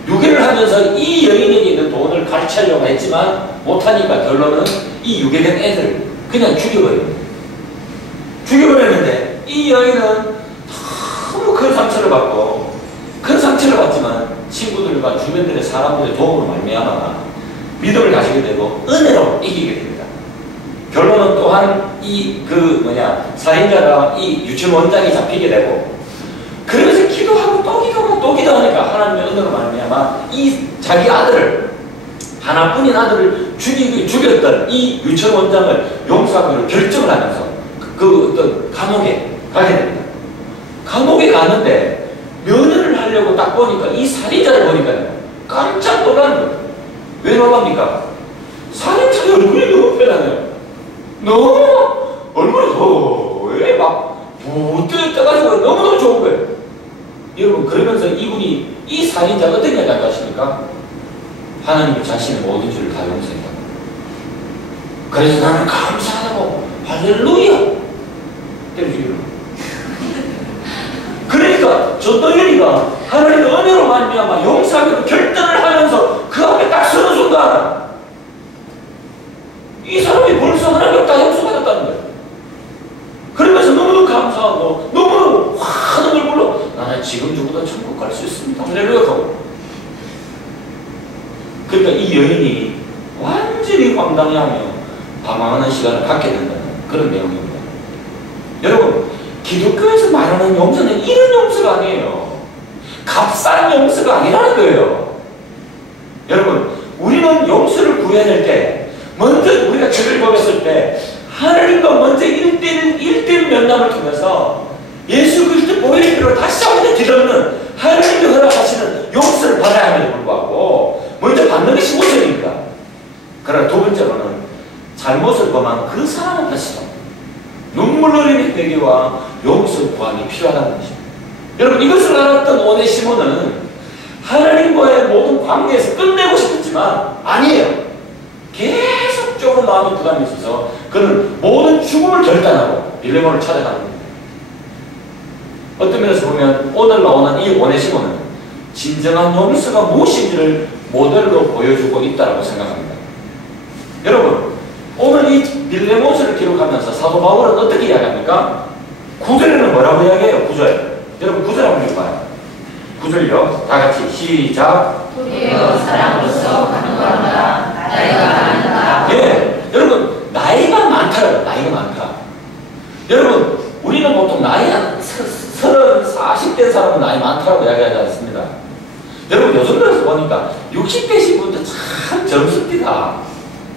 유괴를 하면서 이 여인에게 있는 돈을 가르치려고 했지만 못하니까 결론은 이 유괴된 애들을 그냥 죽여버립니다. 죽여버렸는데 이 여인은 너무 큰 상처를 받고, 큰 상처를 받지만 친구들과 주변들의 사람들의 도움으로 말미암아 믿음을 가지게 되고 은혜로 이기게 됩니다. 결론은 또한 살인자가 이 유치원 원장이 잡히게 되고, 그러면서 기도하고 또 기도하고 또 기도하니까 하나님의 은혜로 말미암아 이 자기 아들을, 하나뿐인 아들을 죽였던 이 유치원 원장을 용서하기로 결정을 하면서 그 어떤 감옥에 가게 됩니다. 감옥에 가는데 면회를 하려고 딱 보니까 이 살인자를 보니까요, 깜짝 놀라는 거예요. 왜 놀랍니까? 살인자 얼굴이 너무 편하네요. 너무 얼굴이 왜 막 부뜨뜨가지고 너무너무 좋은 거예요. 여러분, 그러면서 이분이, 이 살인자가 어떤 이야기 하십니까? 하나님이 자신의 모든 죄를 다 용서했다. 그래서 나는 감사하다고 할렐루야 때려주기로. 그러니까 전도연이가 하나님의 은혜로 말미암아 용서하기로 결단을 하면서 그 앞에 딱 서는 순간 이 사람이 벌써 하나님 다 용서받았다는 거예요. 그러면서 너무너무 감사하고 너무너무 환한 얼굴로 나는 지금 죽어도 천국 갈 수 있습니다. 할렐루야 하고. 그러니까 이 여인이 완전히 황당해하며 방황하는 시간을 갖게 된다는 그런 내용입니다. 여러분, 기독교에서 말하는 용서는 이런 용서가 아니에요. 값싼 용서가 아니라는 거예요. 여러분, 우리는 용서를 구해야 될 때 먼저 우리가 죄를 범했을 때 하나님과 먼저 1대1 면담을 통해서 예수 그리스도 보혈의 피로 다시 한번 뒤덮는 하나님이 허락하시는 용서를 받아야 함에도 불구하고 먼저 받는 것이 우선입니다. 그러나 두 번째로는 잘못을 범한 그 사람 앞에서 눈물 흘리는 회개와 용서 구함이 필요하다는 것입니다. 여러분, 이것을 알았던 오네시모는 하나님과의 모든 관계에서 끝내고 싶었지만 아니에요. 계속적으로 마음의 부담이 있어서 그는 모든 죽음을 결단하고 빌레몬을 찾아가는 겁니다. 어떤 면에서 보면 오늘 나오는 이 오네시모는 진정한 용서가 무엇인지를 모델로 보여주고 있다고 생각합니다. 여러분, 오늘 이 빌레몬서를 기록하면서 사도 바울은 어떻게 이야기합니까? 9절에는 뭐라고 이야기해요? 9절. 여러분 9절 한번 읽어봐요. 9절요. 다 같이 시작. 우리여 사랑으로서 간구한다. 나이가 많다. 예, 여러분 나이가 많다요. 나이가 많다. 여러분 우리는 보통 나이 한 30, 40 40대 사람은 나이 많다고 이야기하지 않습니다. 여러분 요즘 들어서 보니까 60대신 분들 참 젊습니다.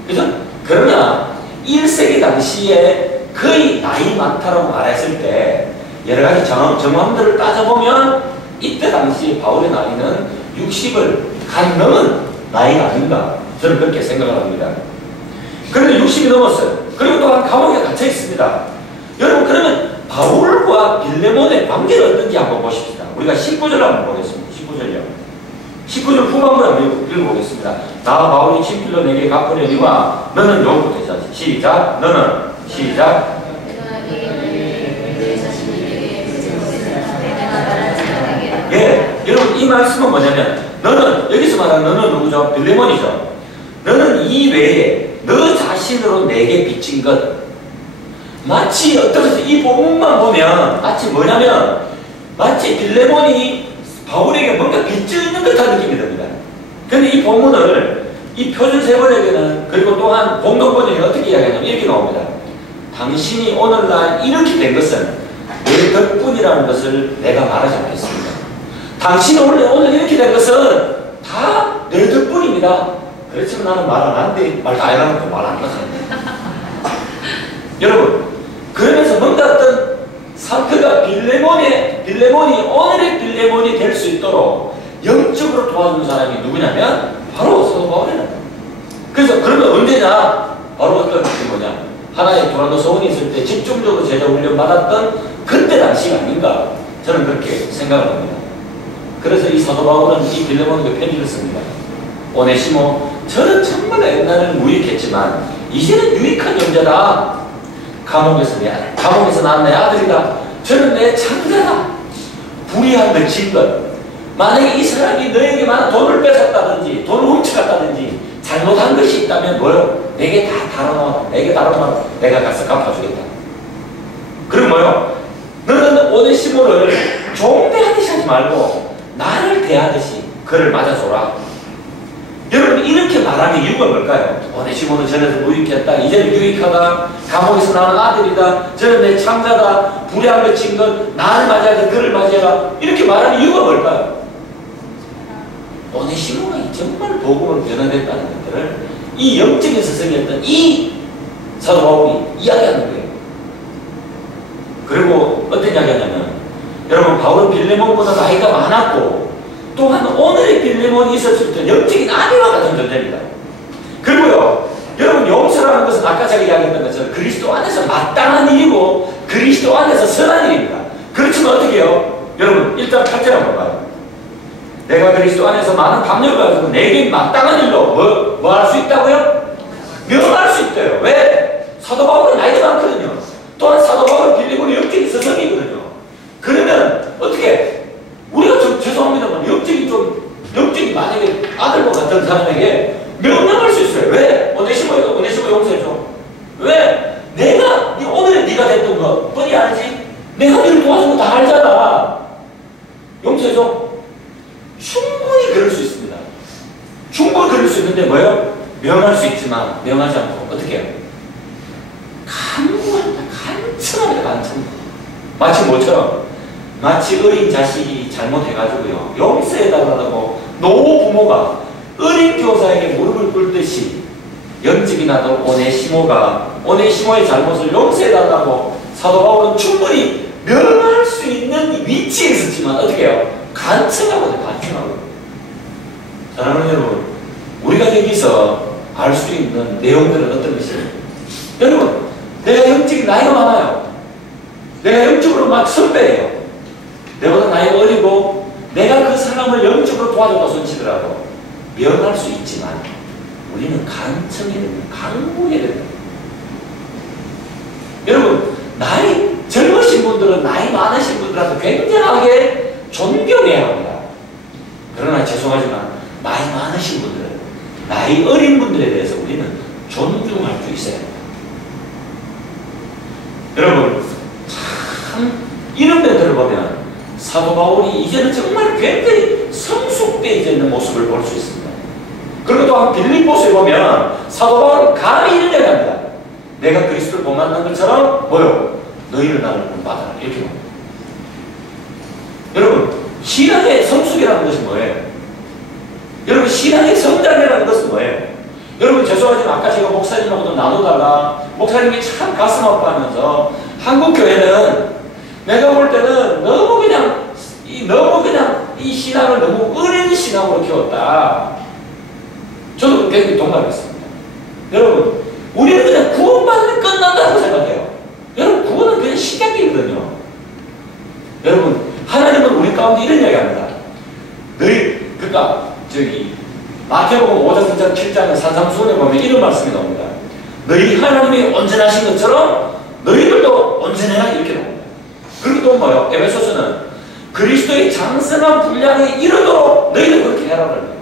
그죠? 그러나 1세기 당시에 거의 나이 많다고 말했을 때 여러 가지 정황들을 따져보면 이때 당시 바울의 나이는 60을 간 넘은 나이가 아닌가 저는 그렇게 생각을 합니다. 그런데 60이 넘었어요. 그리고 또한 감옥에 갇혀 있습니다. 여러분 그러면 바울과 빌레몬의 관계는 어떤지 한번 보십시다. 우리가 19절 한번 보겠습니다. 19절이요. 19절 후반부를 한번 읽어보겠습니다. 나 바울이 친필로 내게 갚으려니와 너는 요구부터 시작. 시작. 너는 시작. 예, 여러분 이 말씀은 뭐냐면 너는 여기서 말하는 너는 누구죠? 빌레몬이죠. 너는 이 외에 너 자신으로 내게 빚진 것 마치 어떠세요? 이 본문만 보면 마치 뭐냐면 마치 빌레몬이 바울에게 뭔가 빚지는 듯한 느낌이 듭니다. 그런데 이 본문을 이 표준 세번역에는 그리고 또한 공동번역에 어떻게 이야기하냐면 이렇게 나옵니다. 당신이 오늘날 이렇게 된 것은 내 덕분이라는 것을 내가 말하지 않겠습니다. 당신이 오늘 이렇게 된 것은 다 내 덕분입니다. 그렇지만 나는 말 안 하는데 말 다 해놔놓고 말 안 하잖아요. 여러분 그러면서 뭔가 어떤 상태가 빌레몬이 오늘의 빌레몬이 될 수 있도록 영적으로 도와주는 사람이 누구냐면 바로 사도 바울이라는 거예요. 그래서 그러면 언제냐? 바로 어떤 게 뭐냐? 하나의 도란도 서원이 있을 때 집중적으로 제자 훈련 받았던 그때 당시가 아닌가 저는 그렇게 생각을 합니다. 그래서 이 사도 바울은 이 빌레몬에게 편지를 씁니다. 오네시모 저는 정말 옛날에는 무익했지만 이제는 유익한 영자다. 감옥에서 난 내 아들이다. 저는 내 창자다. 불의함을 진 것. 만약에 이 사람이 너에게 많은 돈을 뺏었다든지 돈을 훔쳐갔다든지 잘못한 것이 있다면 뭐요? 내게 다 달아놔. 내게 달아놔. 내가 가서 갚아주겠다. 그럼 뭐요? 너는 오네시모를 종 대하듯이 하지 말고 나를 대하듯이 그를 맞아줘라. 여러분 이렇게 말하는 이유가 뭘까요? 오네시모는 전에서 무익했다. 이제는 유익하다. 감옥에서 나온 아들이다. 저는 내 창자다. 불의함을 친 것. 나를 맞아야 그를 맞아라. 이렇게 말하는 이유가 뭘까요? 오네시모가 정말 복음으로 변화됐다는 것들을 이 영적인 스승이었던 이 사도 바울이 이야기하는 거예요. 그리고 어떤 이야기하냐면 여러분 바울은 빌레몬보다 나이가 많았고 또한 오늘의 빌레몬이 있었을 때 영적인 아내와 같은 존재입니다. 그리고요 여러분 용서라는 것은 아까 제가 이야기했던 것처럼 그리스도 안에서 마땅한 일이고 그리스도 안에서 선한 일입니다. 그렇지만 어떻게 해요? 여러분 일단 8절 한번 봐요. 내가 그리스도 안에서 많은 감력을 가지고 내게 마땅한 일로 뭐 할 수 있다고요? 명할 수 있대요. 왜? 사도 바울은 나이가 많거든요. 또한 사도 바울은 빌레몬의 영적인 스승이거든요. 그러면 어떻게 우리가 좀 죄송합니다만 영적인 만약에 아들과 같은 사람에게 명령할 수 있어요. 왜? 오네시모 용서해줘. 왜? 내가 오늘에 네가 됐던 거 뻔히 알지? 내가 너를 도와준 거 다 알잖아. 용서해줘. 충분히 그럴 수 있습니다. 충분히 그럴 수 있는데 뭐예요? 명할 수 있지만 명하지 않고 어떻게 해요? 간구합니다. 간청합니다. 간청. 마치 뭐처럼 마치 어린 자식이 잘못해가지고요 용서해달라고 노부모가 어린 교사에게 무릎을 꿇듯이 영적이 나도 오네시모의 잘못을 용서해달라고 사도 바울은 충분히 명할 수 있는 위치에 있었지만 어떻게 해요? 간청하거든요. 간청하거든요. 사랑하는 여러분 우리가 여기서 알 수 있는 내용들은 어떤 것이에요? 여러분 내가 영적인 나이가 많아요. 내가 영적으로 막 선배예요. 내보다 나이가 어리고 내가 그 사람을 영적으로 도와줬다 손치더라도 명할 수 있지만 우리는 간청해야 됩니다. 간구해야 됩니다. 여러분 나이 젊으신 분들은 나이 많으신 분들한테 굉장하게 존경해야 합니다. 그러나 죄송하지만 나이 많으신 분들은 나이 어린 분들에 대해서 우리는 존중할 수 있어야 합니다. 여러분 참 이런 면들을 보면 사도 바울이 이제는 정말 굉장히 성숙되어 있는 모습을 볼 수 있습니다. 그리고 또한 빌립보서에 보면 사도 바울은 감히 이런 얘기를 합니다. 내가 그리스도를 본받는 것처럼 뭐요? 너희를 나를 본받아라. 이렇게 봅니다. 신앙의 성숙이라는 것이 뭐예요? 여러분, 신앙의 성장이라는 것은 뭐예요? 여러분, 죄송하지만 아까 제가 목사님하고도 나누다가 목사님이 참 가슴 아파하면서 한국 교회는 내가 볼 때는 너무 그냥 이 신앙을 너무 은행 신앙으로 키웠다. 저도 굉장히 동감했습니다. 여러분, 우리는 그냥 구원받으면 끝난다고 생각해요. 여러분, 구원은 그냥 시작이거든요. 여러분, 하나님은 우리 가운데 이런 이야기 합니다. 그러니까 마태복음 5장 9장 7장의 산상수훈에 보면 이런 말씀이 나옵니다. 너희 하나님이 온전하신 것처럼 너희들도 온전해라, 이렇게 나옵니다. 그리고 또 뭐요? 에베소서는 그리스도의 장성한 분량에 이르도록 너희도 그렇게 해라는 거예요.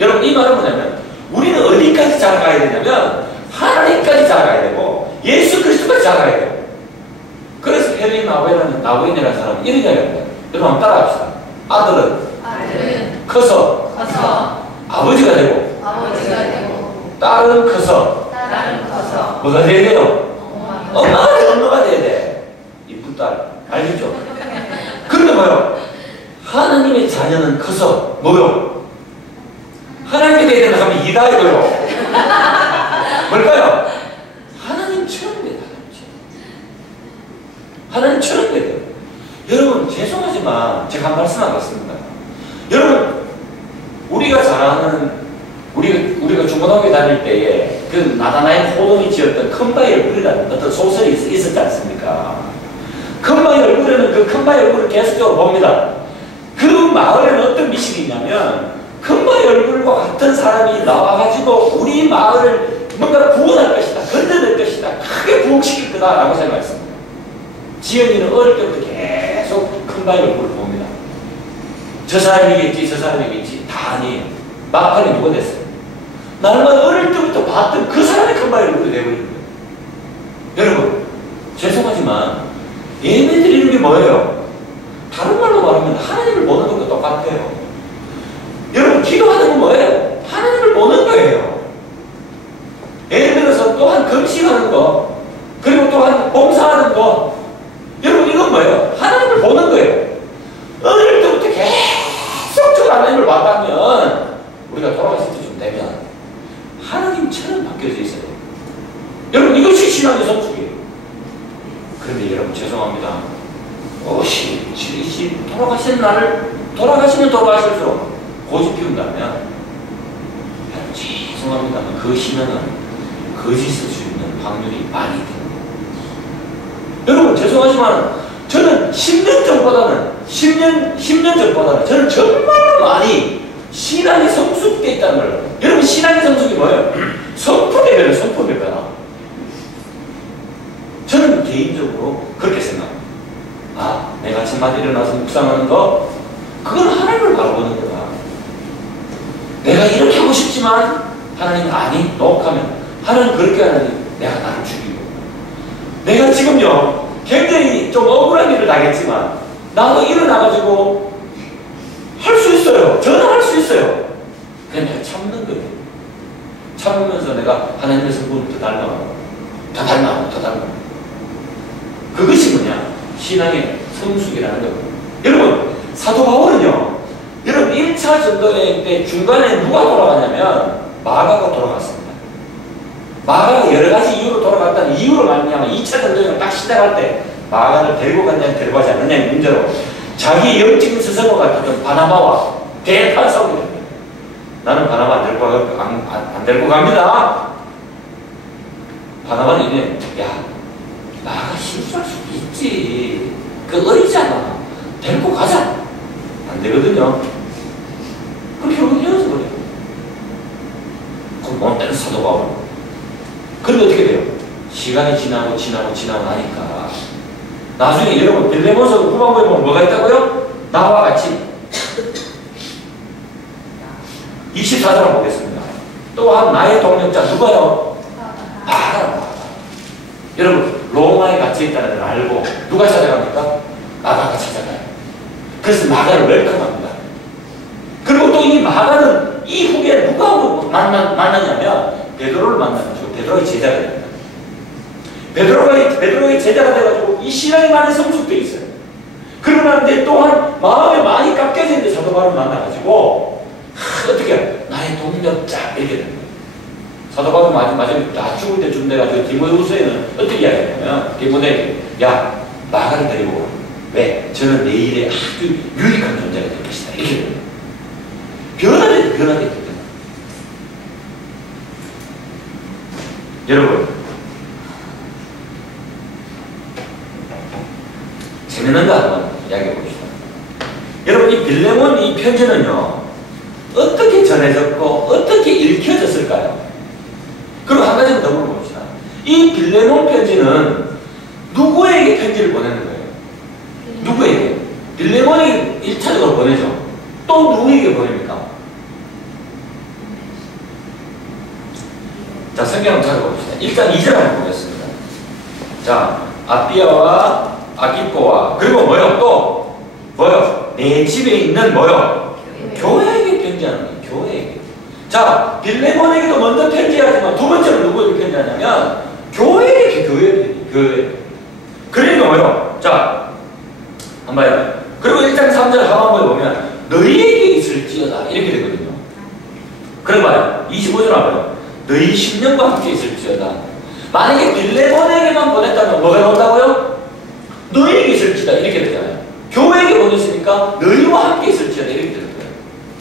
여러분, 이 말은 뭐냐면 우리는 어디까지 자라가야 되냐면 하나님까지 자라가야 되고 예수 그리스도까지 자라가야 돼요. 그래서 헤리 나우엔이라는 사람은 이런 이야기합니다. 여러분, 한번 따라합시다. 아들은 커서 아버지가 되고 딸은 커서 뭐가 돼야 돼요? 엄마가 돼야 돼. 이쁜 딸. 알겠죠? 그런데 뭐요? 하나님의 자녀는 커서 뭐요? 하나님이 돼야 된다 하면 이다이고요. 뭘까요? 하나님처럼 돼야 돼요. 하나님처럼 돼야 돼요. 여러분, 죄송하지만 제가 한 말씀 하겠습니다. 여러분, 우리가 잘 아는 우리가 중고등학교 다닐 때에 그 나다나엘 호동이 지었던 큰바위 얼굴이라는 어떤 소설이 있었지 않습니까? 큰바위 얼굴에는 그 큰바위 얼굴을 계속적으로 봅니다. 그 마을에는 어떤 미식이 있냐면 큰바위 얼굴과 같은 사람이 나와가지고 우리 마을을 뭔가 구원할 것이다, 건져낼 것이다, 크게 부흥시킬 거다라고 생각했습니다. 지연이는 어릴 때부터 계속 큰바위 얼굴을 봅니다. 저 사람이겠지, 저 사람이겠지. 다 아니에요. 막판에 누가 됐어요? 날마다 어릴 때부터 봤던 그 사람이 큰바위 얼굴이 되어버린 거예요. 여러분, 죄송하지만 예배 드리는 게 뭐예요? 다른 말로 말하면 하나님을 보는 것과 똑같아요. 여러분, 기도하는 건 뭐예요? 하나님을 보는 거예요. 예를 들어서 또한 금식하는 거, 그리고 또한 봉사하는 거, 여러분, 이건 뭐예요? 하나님을 보는 거예요. 어릴 때부터 계속 하나님을 봤다면 우리가 돌아가실 때쯤 되면 하나님처럼 바뀌어져 있어요. 여러분, 이것이 신앙의 성숙이에요. 그런데 여러분, 죄송합니다. 50, 70 돌아가시는 날을 돌아가시면 돌아가실수록 고집 피운다면 여러분, 죄송합니다만 그 신앙은 거짓일 수 있는 확률이 많이 있습니다. 여러분, 죄송하지만 저는 10년 전보다는 저는 정말로 많이 신앙이 성숙되어 있다는 걸. 여러분, 신앙의 성숙이 뭐예요? 성품의 변화. 저는 개인적으로 그렇게 생각합니다. 내가 아침마다 일어나서 묵상하는 거, 그건 하나님을 바라보는 거다. 내가 이렇게 하고 싶지만 하나님 아니, 노력하면 하나님 그렇게 하나니 내가 나를 죽이고, 내가 지금요 굉장히 좀 억울한 일을 당했지만 나도 일어나가지고 할 수 있어요. 저는 할 수 있어요. 그냥 내가 참는 거예요. 참으면서 내가 하나님의 성품을 더 닮아가고 더 닮아가고 그것이 뭐냐? 신앙의 성숙이라는 거예요. 여러분, 사도 바울은요, 여러분 1차 전도여행 때 중간에 누가 돌아갔냐면 마가가 돌아갔습니다. 마가가 여러 가지 이유로 돌아갔다는 이유로 말미암아 2차 전도여행을 딱 시작할 때 마가를 데리고 갔냐 데리고 가지 않느냐의 문제로 자기 영적인 스승과 같았던 바나바와 대판 싸움이 됩니다. 나는 바나바 안 데리고 갑니다. 바나바는 이제 나가 실수할 수도 있지. 그 어리잖아. 데리고 가자. 안 되거든요. 그렇게 결국 헤어져 버려요. 그럼 못 되는 사도 바울. 그런데 어떻게 돼요? 시간이 지나고 나니까 나중에 여러분 빌레몬서 후반부에 보면 뭐가 있다고요? 나와 같이 24절을 보겠습니다. 또한 나의 동력자 누가요? 바라. 여러분, 로마에 갇혀있다는 걸 알고 누가 찾아갑니까? 마가가 찾아가요. 그래서 마가를 웰컴합니다. 그리고 또 이 마가는 이후에 누가 만나냐면 베드로를 만나가지고 베드로의 제자가 됩니다. 베드로의 제자가 돼가지고 이 신앙이 많이 성숙되어 있어요. 그러는데 또한 마음에 많이 깎여지는데 사도 바울을 만나가지고 어떻게 나의 동력자 이렇게 됩니다. 사도 바울은 마지막에 다 죽을 때 준대가지고 디모데후서에는 어떻게 이야기하냐면 디모데에게 야 마가를 데리고 왜? 저는 내일의 아주 유익한 존재가 될 것이다 이렇게 됩니다. 변화됐기 때문에 여러분 재밌는 거 한번 이야기해 봅시다. 여러분 이 빌레몬 이 편지는요 어떻게 전해졌고 어떻게 읽혀졌을까요? 그럼 한 가지만 더 물어봅시다. 이 빌레몬 편지는 누구에게 편지를 보내는 거예요? 누구에게? 빌레몬이 1차적으로 보내죠. 또 누구에게 보냅니까? 자, 성경을 찾아봅시다. 일단 2절 한번 보겠습니다. 자, 아비아와 아기포와 그리고 뭐요? 또 뭐요? 내 집에 있는 뭐요? 교회에게 편지하는 거예요. 교회에게. 자, 빌레몬에게도 먼저 편지하지만 두 번째로 누구에게 편지하냐면 교회에게 교회. 그러니까 뭐요? 자, 한번 봐요. 그리고 1장 3절 하반부에 보면 너희에게 있을지어다 이렇게 되거든요. 그래 봐요. 25절 한번 너희 10년과 함께 있을지어다. 만약에 빌레몬에게만 보냈다면 뭐가 나온다고요? 너희에게 있을지다 이렇게 되잖아요. 교회에게 보냈으니까 너희와 함께 있을지어다 이렇게 되는 거예요.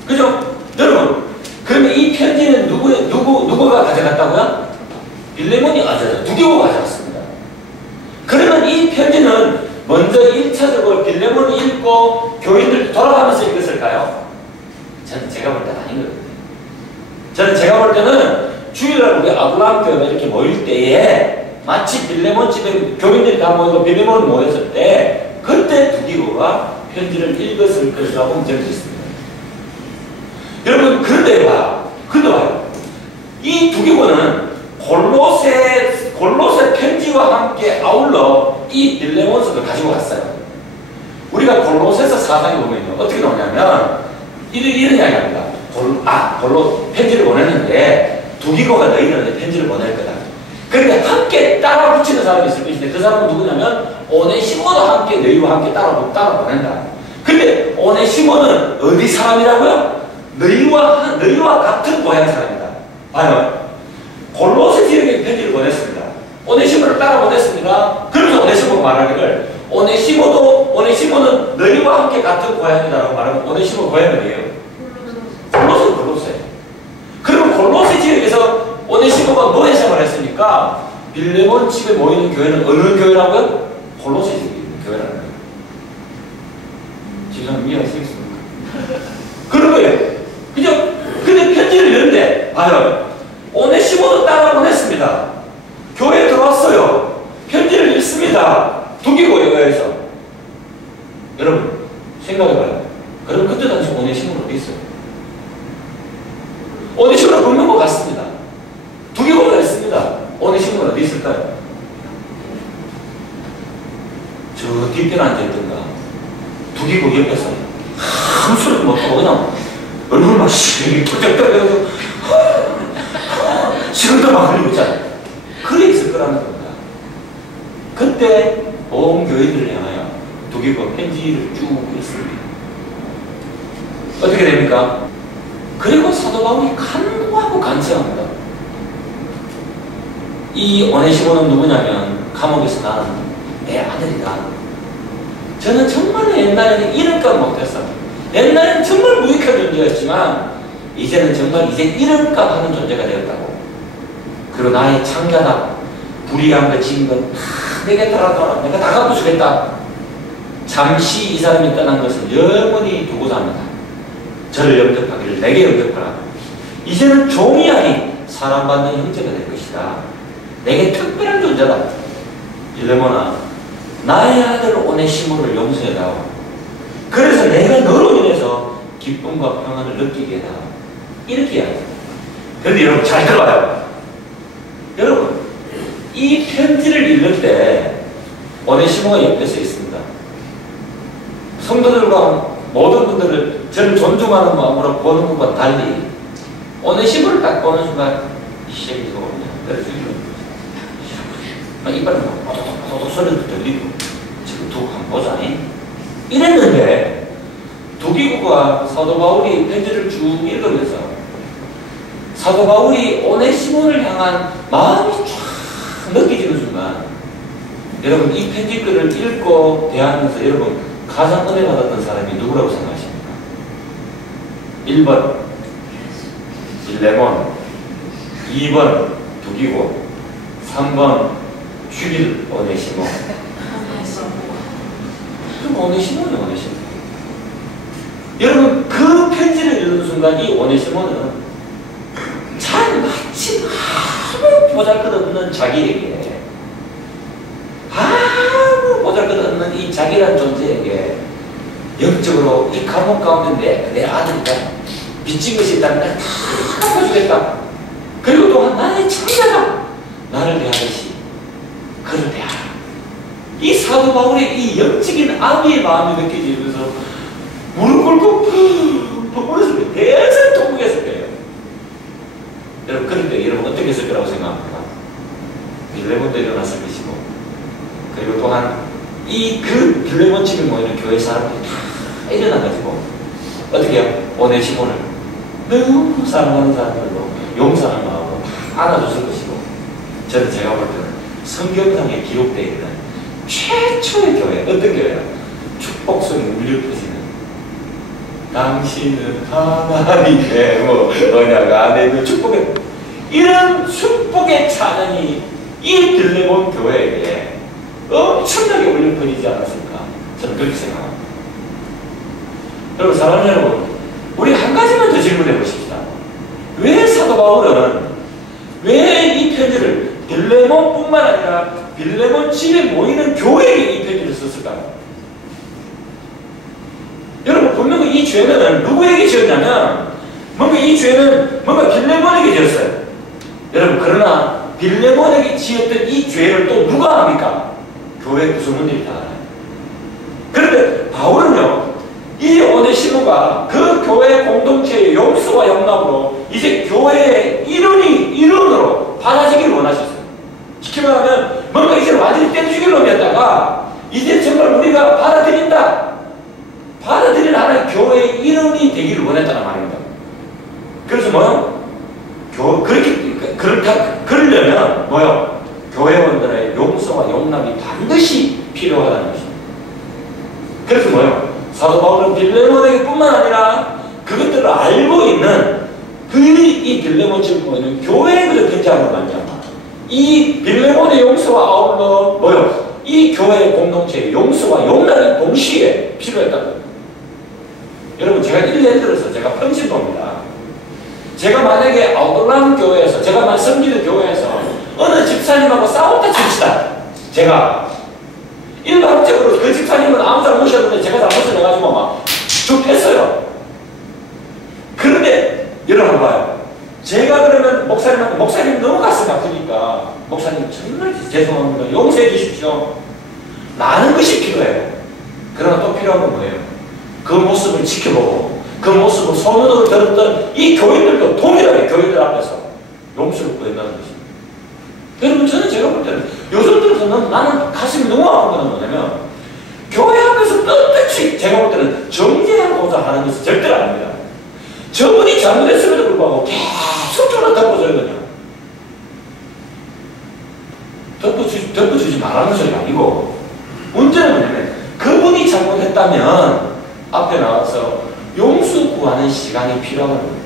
그죠? 여러분 그러면 이 편지는 누구가 가져갔다고요? 빌레몬이 두개고가 가져갔습니다. 그러면 이 편지는 먼저 1차적으로 빌레몬이 읽고 교인들 돌아가면서 읽었을까요? 저는 제가 볼 때는 아니거든요. 저는 제가 볼 때는 주일날 우리 아브라함 교회가 이렇게 모일 때에 마치 빌레몬 집에 교인들이 다 모이고 빌레몬이 모였을 때 그때 두기고가 편지를 읽었을 것이라고 저는 믿습니다. 여러분 그런데 봐요. 이 두기고는 골로새 편지와 함께 아울러 이 빌레몬서를 가지고 갔어요. 우리가 골로새서 4장에 보면요 어떻게 나오냐면 이런 이야기합니다. 편지를 보냈는데 두기고가 너희들한테 편지를 보낼 거다. 그런데 함께 따라 붙이는 사람이 있을 것인데 그 사람은 누구냐면 오네시모도 함께 너희와 함께 따라 보낸다. 근데 오네시모는 어디 사람이라고요? 너희와 같은 고향 사람이다. 봐요. 골로새 지역에 편지를 보냈습니다. 오네시모를 따라 보냈습니다. 그러면서 오네시모가 말하기를 오네시모는 너희와 함께 같은 고향이다라고 말하면 오네시모 고향은 어디예요? 골로새. 그러면 골로새 지역에서 오네시모가 노예 생활을 했으니까 빌레몬 집에 모이는 교회는 어느 교회라고요? 골로새 집에 있는 교회라는 거예요. 지금 이해하시겠습니까? 그런 거예요. 그죠? 근데 편지를 읽는데 봐요. 오네시모도 따라 보냈습니다. 교회에 들어왔어요. 편지를 읽습니다. 두기고에서 여러분 생각해봐요. 그럼 그때 당시 오네시모는 어디 있어요? 오네시모는 굶는 것 같습니다. 두기고가 있습니다. 오네시모는 어디 있을까요? 저 뒷편에 앉아있던가 두기고 옆에서 아무 소리도 못하고 그냥 얼굴 막 põ쩍põ쩍해가지고 식은땀 막 흘리고 있잖아요. 그래 있을 거라는 겁니다. 그때 온 교회들을 향하여 두기고 편지를 쭉 읽습니다. 어떻게 됩니까? 그리고 사도 바울이 간구하고 간청합니다. 이 오네시모는 누구냐면 감옥에서 나는 내 아들이다. 저는 정말로 옛날에는 이름값 못했어요. 옛날에는 정말 무익한 존재였지만 이제는 정말 이름값 하는 존재가 되었다고. 그리고 나의 창자다 불의한 것 지은 것 내게 따라가라. 내가 다 갚아주겠다. 잠시 이 사람이 떠난 것을 영원히 두고자 합니다. 저를 영접하기를 내게 영접하라. 이제는 종이 아닌 사랑받는 형제가 될 것이다. 내게 특별한 존재다. 빌레몬아 나의 아들 오네시모를 용서해다오. 그래서 내가 너로 인해서 기쁨과 평안을 느끼게 해다. 이렇게 이야기합니다. 그런데 여러분 잘 들어봐요. 여러분 이 편지를 읽을 때 오네시모가 옆에 서 있습니다. 성도들과 모든 분들을 저를 존중하는 마음으로 보는 것과 달리 오네시모를 딱 보는 순간 이 새끼가 오냐 그래 죽이려 막 이빨을 막 소리도 들리고 지금 두고 한번 보자니 이랬는데 두기구가 사도 바울이 편지를 쭉 읽으면서 사도 바울이 오네시몬을 향한 마음이 쫙 느껴지는 순간, 여러분 이 편지글을 읽고 대하면서 여러분 가장 은혜 받았던 사람이 누구라고 생각하십니까? 1번 빌레몬, 2번 두기고, 3번 휴일 오네시몬. 그럼 오네시몬이 오네시몬. 여러분 그 편지를 읽는 순간 이 오네시몬은 잘 마치 아무 보잘것없는 자기에게, 아무 보잘것없는 이 자기란 존재에게 영적으로 이 감옥 가운데 내 아들이다, 빚진 것이 있다면 내가 다 갚아주겠다, 그리고 또한 나의 창자가 나를 대하듯이 그를 대하라. 이 사도 바울의 이 영적인 아비의 마음이 느껴지면서 무릎 꿇고 푹 울었을 때 대선 통곡했을 거예요. 여러분 그럴 때 여러분 어떻게 했을 거라고 생각합니까? 빌레몬도 일어났을 것이고, 그리고 또한 이 그 빌레몬 집에 모이는 교회 사람들이 다 일어나가지고 어떻게 해요? 오네시몬을 너무 사랑하는 사람들로 용서하는 마음으로 안아줬을 것이고, 저는 제가 볼 때는 성경상에 기록되어 있는 최초의 교회, 어떤 교회야? 축복성이 울려 퍼지는, 당신은 하나님의 언약 안에 있는 축복의, 이런 축복의 찬양이 이 빌레몬 교회에게 엄청나게 울려 퍼지지 않았을까? 저는 그렇게 생각합니다. 여러분, 사랑하는 여러분, 우리 한 가지만 더 질문해 보십시다. 왜 사도 바울은 왜 이 편지를 빌레몬뿐만 아니라 빌레몬 집에 모이는 교회에 이 편지를 썼을까요? 여러분, 분명히 이 죄는 누구에게 지었냐면, 뭔가 이 죄는 뭔가 빌레몬에게 지었어요. 여러분, 그러나 빌레몬에게 지었던 이 죄를 또 누가 합니까? 교회 구성원들이 다 알아요. 그런데 바울은요, 이 오네시모가 그 교회 공동체의 용서와 용납으로 이제 교회의 일원으로 받아지기를 원하셨어요. 쉽게 말하면 뭔가 이제 완전히 떼주기를 원했다가 이제 정말 우리가 받아들일 하나의 교회의 일원이 되기를 원했다는 말입니다. 그래서 뭐요? 그러려면 뭐요? 교회원들의 용서와 용납이 반드시 필요하다는 것입니다. 그래서 뭐요? 사도 바울은 빌레몬에게 뿐만 아니라 그것들을 알고 있는 이 빌레몬 집에 모이는 교회에 그를 편지함을 말미암아 이 빌레몬의 용서와 아울러 뭐요? 이 교회의 공동체의 용서와 용납이 동시에 필요했다는 겁니다. 여러분, 제가 예를 들어서 제가 편집봅니다. 제가 만약에 아웃라인 교회에서, 제가 만 섬기는 교회에서 어느 집사님하고 싸웠다 칩시다. 제가 일반적으로 그 집사님은 아무 잘못이었는데 제가 잘못을 해가지고 막 쭉 했어요. 그런데 여러분 봐요. 제가 그러면 목사님 너무 가슴이 아프니까 목사님 정말 죄송합니다, 용서해 주십시오, 라는 것이 필요해요. 그러나 또 필요한 건 뭐예요? 그 모습을 지켜보고 그 모습을 소문으로 들었던 이 교인들도 동일하게 교인들 앞에서 용서를 구한다는 것입니다. 여러분, 저는 제가 볼 때는 요즘 들어서는 나는 가슴이 너무 아픈 건 뭐냐면, 교회 앞에서 떳떳이 제가 볼 때는 정죄하고자 하는 것은 절대로 아닙니다. 저분이 잘못했음에도 불구하고 계속 저를 덮어줘야 덮어주지 말라는 소리가 아니고, 문제는 뭐냐면 그분이 잘못했다면 앞에 나와서 용서 구하는 시간이 필요한 겁니다.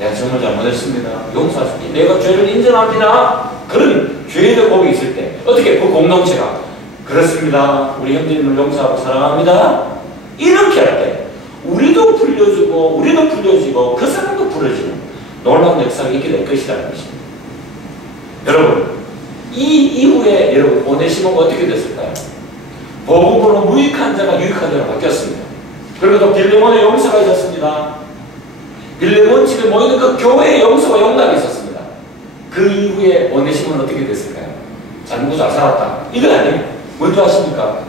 내가 정말 잘못했습니다, 용서하십니다, 내가 죄를 인정합니다. 그런 죄의 고백이 있을 때 어떻게 그 공동체가 그렇습니다, 우리 형제님을 용서하고 사랑합니다, 이렇게 할 때 우리도 풀려지고 그 사람도 풀어지는 놀라운 역사가 있게 될 것이라는 것입니다. 여러분, 이 이후에 여러분 오네시모가 어떻게 됐을까요? 복음으로 무익한 자가 유익한 자로 바뀌었습니다. 그리고 또 빌레몬의 용서가 있었습니다. 빌레몬 집에 모이는 그 교회의 용서와 용납이 있었습니다. 그 이후에 오네시모는 어떻게 됐을까요? 잘 먹고 잘 살았다, 이건 아니에요. 뭔지 아십니까?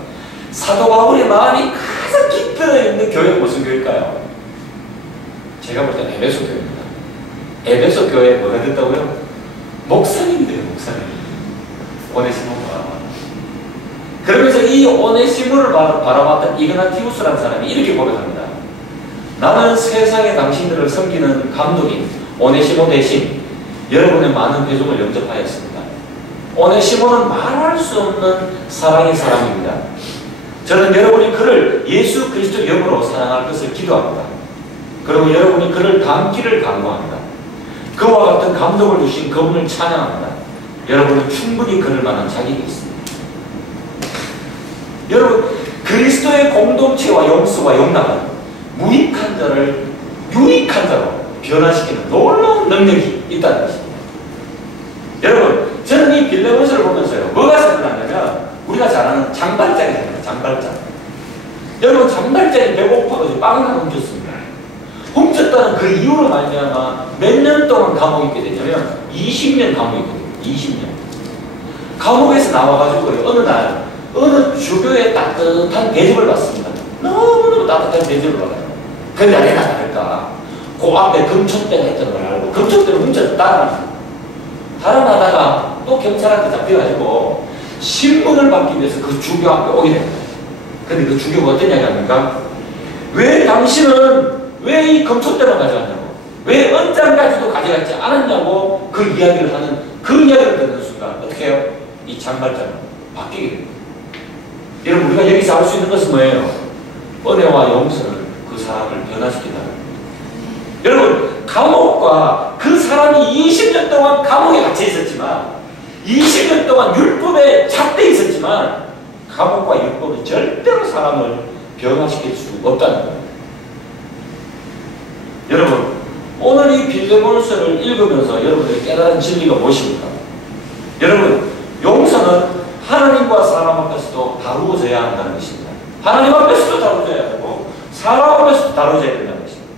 사도 바울의 마음이 가장 깊어 있는 교회가 무슨 교회일까요? 제가 볼 때는 에베소 교회입니다. 에베소 교회에 뭐가 됐다고요? 목사님이 돼요, 목사님. 오네시모가 그러면서 이 오네시모를 바라봤던 이그나티우스라는 사람이 이렇게 고백합니다. 나는 세상에 당신들을 섬기는 감독인 오네시모 대신 여러분의 많은 배송을 영접하였습니다. 오네시모는 말할 수 없는 사랑의 사람입니다. 저는 여러분이 그를 예수 그리스도 영으로 사랑할 것을 기도합니다. 그리고 여러분이 그를 닮기를 간구합니다. 그와 같은 감동을 주신 그분을 찬양합니다. 여러분은 충분히 그럴 만한 자격이 있습니다. 여러분, 그리스도의 공동체와 용서와 용납은 무익한 자를 유익한 자로 변화시키는 놀라운 능력이 있다는 것입니다. 여러분, 저는 이 빌레몬서를 보면서요, 뭐가 생각나냐면 우리가 잘 아는 장발장이잖아요. 장발장. 여러분, 장발장이 배고파가지고 빵을 하나 훔쳤습니다. 훔쳤다는 그 이유로 말미암아 몇 년 동안 감옥에 있게 되냐면 20년 감옥에 있거든요. 20년. 감옥에서 나와가지고 어느 날 어느 주교의 따뜻한 대접을 받습니다. 너무너무 따뜻한 대접을 받아요. 근데 아니나 다를까 그 앞에 금촉대가 있던 걸 알고 금촉대를 훔쳐서 달아나다가 또 경찰한테 잡혀가지고 신문을 받기 위해서 그 주교 앞에 오게 됩니다. 근데 그 주교가 어떤 이야기 합니까? 왜 당신은 왜 이 금촉대만 가져갔냐고, 왜 언장까지도 가져갔지 않았냐고 그 이야기를 하는, 그 이야기를 듣는 순간 어떻게 해요? 이 장발장은 바뀌게 됩니다. 여러분, 우리가 여기서 알 수 있는 것은 뭐예요? 은혜와 용서는 그 사람을 변화시킨다는 겁니다. 여러분, 감옥과 그 사람이 20년 동안 감옥에 갇혀 있었지만 20년 동안 율법에 잡혀 있었지만 감옥과 율법은 절대로 사람을 변화시킬 수 없다는 겁니다. 여러분, 오늘 이 빌레몬서를 읽으면서 여러분들이 깨달은 진리가 무엇입니까? 여러분, 용서는 하나님과 사람 앞에서도 다루어져야 한다는 것입니다. 하나님 앞에서도 다루어져야 되고 사람 앞에서도 다루어져야 된다는 것입니다.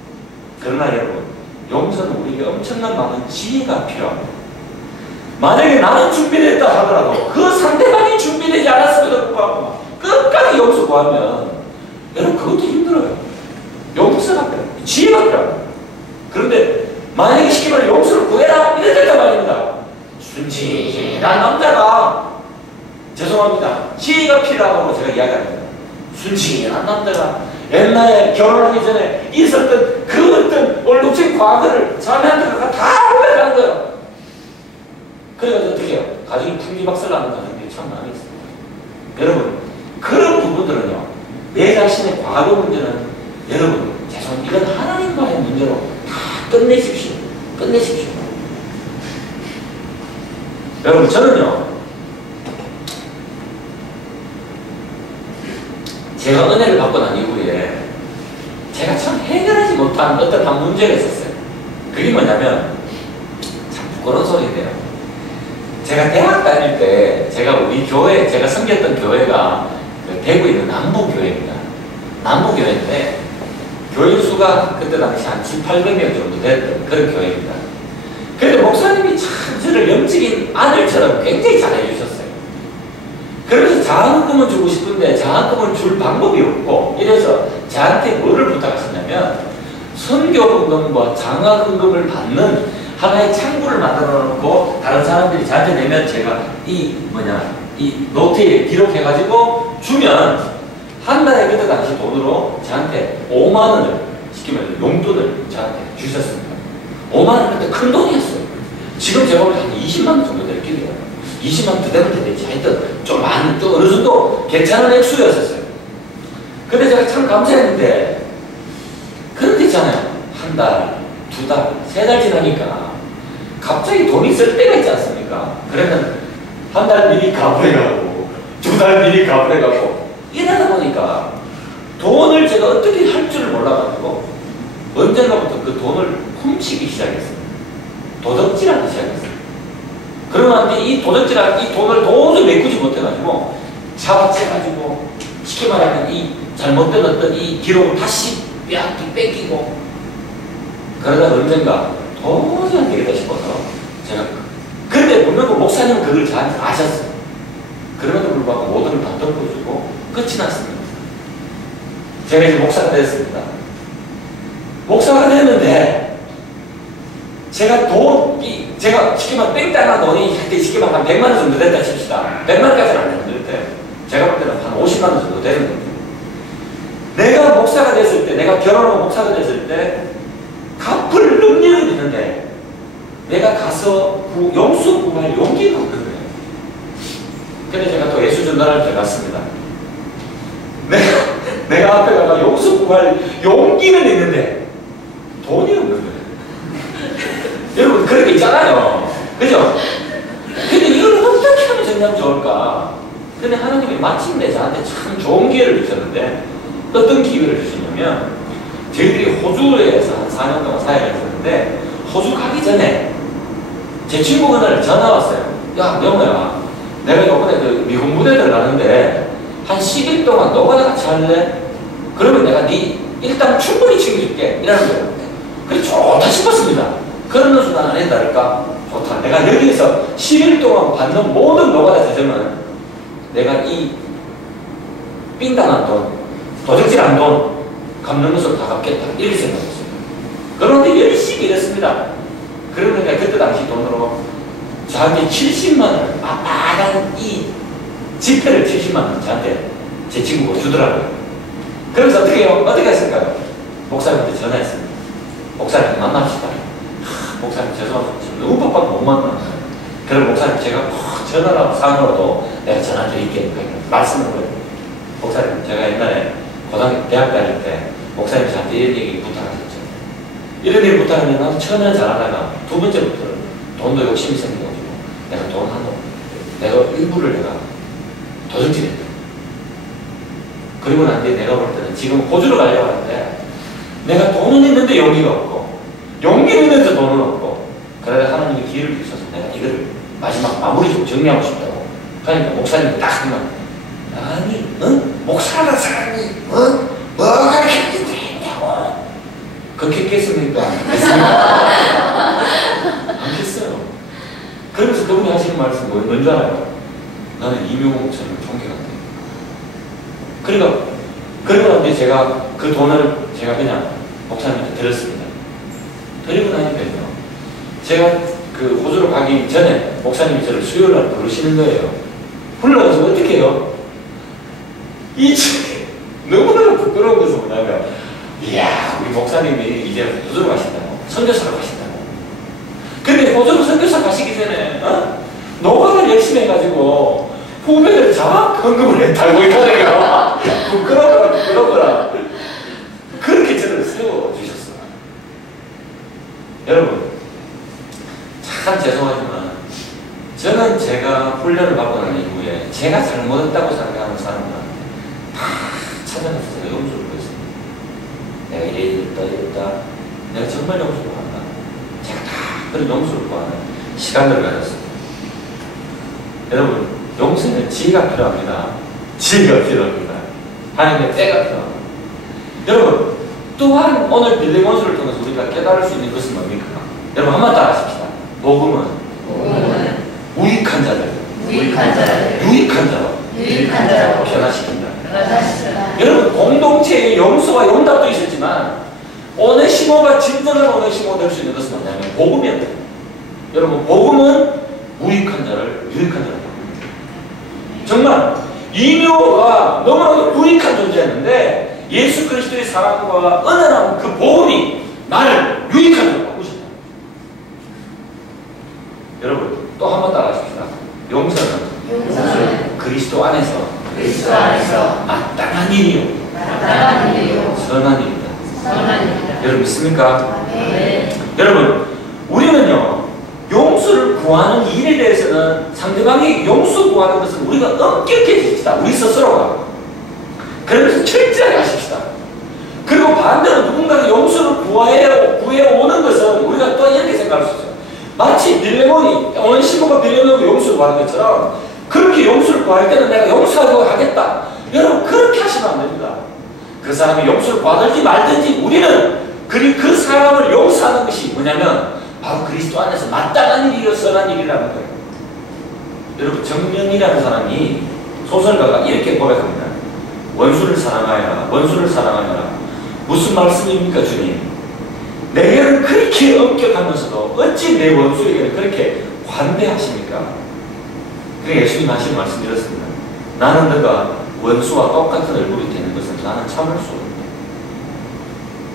그러나 여러분, 용서는 우리에게 엄청난 많은 지혜가 필요합니다. 만약에 나는 준비됐다 하더라도 그 상대방이 준비되지 않았음에도 불구하고 끝까지 용서 구하면 여러분, 그것도 힘들어요. 용서가 필요해요. 지혜가 필요합니다. 그런데 만약에 쉽게 말해 용서를 구해라 이랬단 말입니다. 순진한 남자가, 죄송합니다, 지혜가 필요하다고 제가 이야기합니다. 순진한 남자가 옛날에 결혼하기 전에 있었던 그 어떤 얼룩진 과거를 자매한테 다 후회하는 거예요. 그래가지고 어떻게 해요? 가정이 풍지박살나는 가정들이 참 많이 있습니다. 여러분, 그런 부분들은요, 내 자신의 과거 문제는 여러분, 죄송합니다, 이건 하나님과의 문제로 다 끝내십시오. 끝내십시오. 여러분, 저는요, 제가 은혜를 받고 난 이후에 제가 참 해결하지 못한 어떤 한 문제가 있었어요. 그게 뭐냐면, 참 부끄러운 소리인데요, 제가 대학 다닐 때 제가 우리 교회, 제가 섬겼던 교회가 대구에 있는 남부교회입니다. 남부교회인데 교인 수가 그때 당시 한 700~800명 정도 됐던 그런 교회입니다. 그래도 목사님이 참 저를 영적인 아들처럼 굉장히 잘해주셨어요. 그래서 장학금을 주고 싶은데 장학금을 줄 방법이 없고, 이래서 저한테 뭐를 부탁하셨냐면 선교금과 장학금을 받는 하나의 창구를 만들어 놓고 다른 사람들이 저한테 내면 제가 이 노트에 기록해가지고 주면 한 달에 그때 당시 돈으로 저한테 5만 원을, 시키면 용돈을 저한테 주셨습니다. 5만 원 그때 큰 돈이었어요. 지금 제가 볼 때 한 20만 원 정도 될 길이에요. 20만 원 더 되면 되지. 하여튼 좀 많은, 좀 어느 정도 괜찮은 액수였었어요. 근데 제가 참 감사했는데, 그런데 있잖아요, 한 달, 두 달, 세 달 지나니까 갑자기 돈이 쓸 때가 있지 않습니까? 그러면 한 달 미리 갚아가고 두 달 미리 갚아가고 이러다 보니까 돈을 제가 어떻게 할 줄을 몰라가지고 언젠가부터 그 돈을 훔치기 시작했어요. 도둑질하기 시작했어요. 그러면 이 도둑질한 이 돈을 도저히 메꾸지 못해가지고 잡아채가지고 쉽게 말하면 이 잘못된 어떤 이 기록을 다시 뺏기고, 그러다 언젠가 도저히 안 되겠다 싶어서 제가, 근데 물론 그 목사님은 그걸 저한테 아셨어요. 그럼에도 불구하고 모든 걸 다 덮어주고 끝이 났습니다. 제가 이제 목사가 됐습니다. 목사가 됐는데 제가 제가 쉽게 말하면 뺑땅한 돈이 쉽게 말하면 한 100만 원 정도 됐다 칩시다. 100만 원까지는 안 됐는데 제가 볼 50만 원 정도 되는 겁니다. 내가 목사가 됐을 때, 내가 결혼하고 목사가 됐을 때 갚을 능력은 있는데 내가 가서 용서 구할 용기가 없는 거예요. 그래서 제가 또 예수 전달할 때 갔습니다. 내가 앞에 가서 용서 구할 용기는 있는데 돈이 없는 거예요. 여러분 그런 게 있잖아요. 그죠? 근데 이걸 어떻게 하면 정말 좋을까? 근데 하나님이 마침내 저한테 참 좋은 기회를 주셨는데 어떤 기회를 주시냐면 저희들이 호주에서 한 4년 동안 사역을 했었는데 호주 가기 전에 제 친구가 날 전화 왔어요. 야 영호야, 내가 이번에 그 미국 무대들 가는데 한 10일 동안 너가 같이 할래? 그러면 내가 네 일단 충분히 챙겨줄게 이라는 거예요. 그래 좋다 싶었습니다. 그러는 순간 안 했다 할까? 좋다. 내가 여기에서 10일 동안 받는 모든 노가다 재정은 내가 이 삥당한 돈, 도적질한 돈 갚는 것으로 다 갚겠다 이렇게 생각했어요. 그런데 열심히 일했습니다. 그러니까 그때 당시 돈으로 저한테 70만 원, 빨간 이 지폐를 70만 원 저한테 제 친구가 주더라고요. 그래서 어떻게 해요? 어떻게 했을까요? 목사님한테 전화했습니다. 목사님 만납시다. 목사님 죄송합니다. 지금 너무 바빠서 못 만나요. 그럼 목사님 제가 전화라고 상으로도 내가 전화 드릴게요. 말씀을 해요. 목사님 제가 옛날에 고등학교 대학 다닐 때 목사님 저한테 이런 얘기 부탁하셨죠. 이런 얘기 부탁하면 나도 처음에는 잘하다가 두 번째부터는 돈도 욕심이 생겨가지고 내가 돈 하나 내가 일부를 내가 도둑질했다. 그리고 난 뒤에 내가 볼 때는 지금 호주로 가려고 하는데 내가 돈은 있는데 용기가 없고 용기는 있는데 돈은 없고 그래서 하나님이 기회를 주셔서 내가 이거를 마지막 마무리 좀 정리하고 싶다고. 그러니까 목사님이 딱 하면 아니 응? 목사라는 사람이 응? 뭐가 그렇게 되냐고 그렇게 깼습니까? 안 깼어요. 그러면서 그분이 하시는 말씀이 뭔지 알아요? 나는 이명호 목사님을 존경한다. 그러니까 그러고 나서 제가 그 돈을 제가 그냥 목사님한테 드렸습니다. 드리고 나니까요. 제가 그 호주로 가기 전에 목사님이 저를 수요일날 부르시는 거예요. 불러가서 어떻게 해요? 너무나 부끄러운 것은 뭐냐면 이야 우리 목사님이 이제 호주로 가신다고 선교사로 가신다고. 근데 호주로 선교사 가시기 전에 노가다를 열심히 해가지고 후배들 다 헌금을 달고 있다니까. 부끄러워라. 그렇게 저를 세워주셨어요. 여러분 참 죄송하지만 저는 제가 훈련을 받고 난 이후에 제가 잘못했다고 생각하는 사람들한테 다 찾아가서 제가 용서를 구했습니다. 내가 이랬다 내가 정말 용서를 구한다. 제가 다 그런 용서를 구하는 시간들을 가졌습니다. 여러분 용서는 지혜가 필요합니다. 지혜가 필요합니다. 하나님의 때가 필요합니다. 여러분 또한 오늘 빌레몬서를 통해서 우리가 깨달을 수 있는 것은 뭡니까? 여러분 한번 따라하십시다. 복음은 무익한 자들 유익한 자로 변화시킨다. 여러분 공동체의 용서와 용답도 있었지만 오네시모가 진정한 오네시모 될 수 있는 것은 뭐냐면 복음이었다. 여러분 복음은 무익한 자를 유익한 자로 바꿉니다. 정말 이묘가 너무나도 무익한 존재였는데 예수 그리스도의 사랑과 은혜라는 그 복음이 나를 유익한 자로 바꾸셨다. 여러분 또 한 번 따라하십시다. 용서는 그리스도 안에서 마땅한 일이요 선한 일이다. 여러분 믿습니까? 네. 여러분 우리는요 용서를 구하는 일에 대해서는 상대방이 용서 구하는 것은 우리가 엄격해집시다. 우리 스스로가. 그러면서 철저하게 하십시다. 그리고 반대로 누군가가 용서를 구해오는 것은 우리가 또 이렇게 생각할 수 있어요. 마치 빌레몬이 오네시모가 빌레몬에게 용서를 구하는 것처럼 그렇게 용서를 구할 때는 내가 용서하려고 하겠다. 여러분 그렇게 하시면 안 됩니다. 그 사람이 용서를 구하든지 말든지 우리는 그 사람을 용서하는 것이 뭐냐면 바로 그리스도 안에서 마땅한 일이요 선한 일이라는 거예요. 여러분 정명이라는 사람이 소설가가 이렇게 고백합니다. 원수를 사랑하여라. 무슨 말씀입니까 주님? 내게는 그렇게 엄격하면서도 어찌 내 원수에게는 그렇게 관대하십니까? 그래 예수님 하신 말씀 이렇습니다. 나는 너가 원수와 똑같은 얼굴이 되는 것은 나는 참을 수 없다.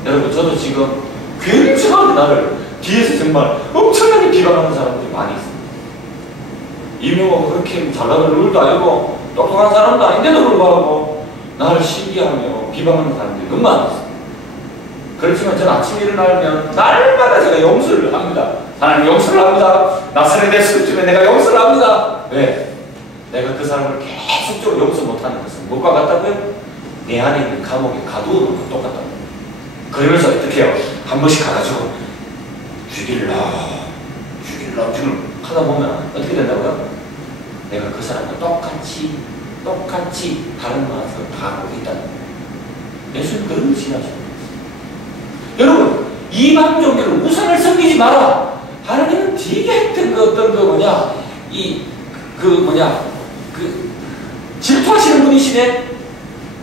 여러분, 저도 지금 굉장하게 나를 뒤에서 정말 엄청나게 비방하는 사람들이 많이 있습니다. 이명호가 그렇게 잘나가는 얼굴도 아니고 똑똑한 사람도 아닌데도 불구하고 나를 시기하며 비방하는 사람들이 너무 많았어요. 그렇지만 저는 아침에 일어나면 날마다 제가 용서를 합니다. 하나님 용서를 합니다. 나사렛 예수님에 내가 용서를 합니다. 왜? 내가 그 사람을 계속적으로 용서 못하는 것은 뭐가 같다고요? 내 안에 있는 감옥에 가두어놓은 것 똑같다고. 그러면서 어떻게 해요? 한 번씩 가가지고 죽일라 지금 하다 보면 어떻게 된다고요? 내가 그 사람과 똑같이 다른 맛을 다 하고 있다는 거예요. 예수님 그런 거 지나죠. 여러분, 이방 종교를 우상을 섬기지 마라. 하나님은 되게 했던 그 어떤 그 뭐냐, 질투하시는 분이시네?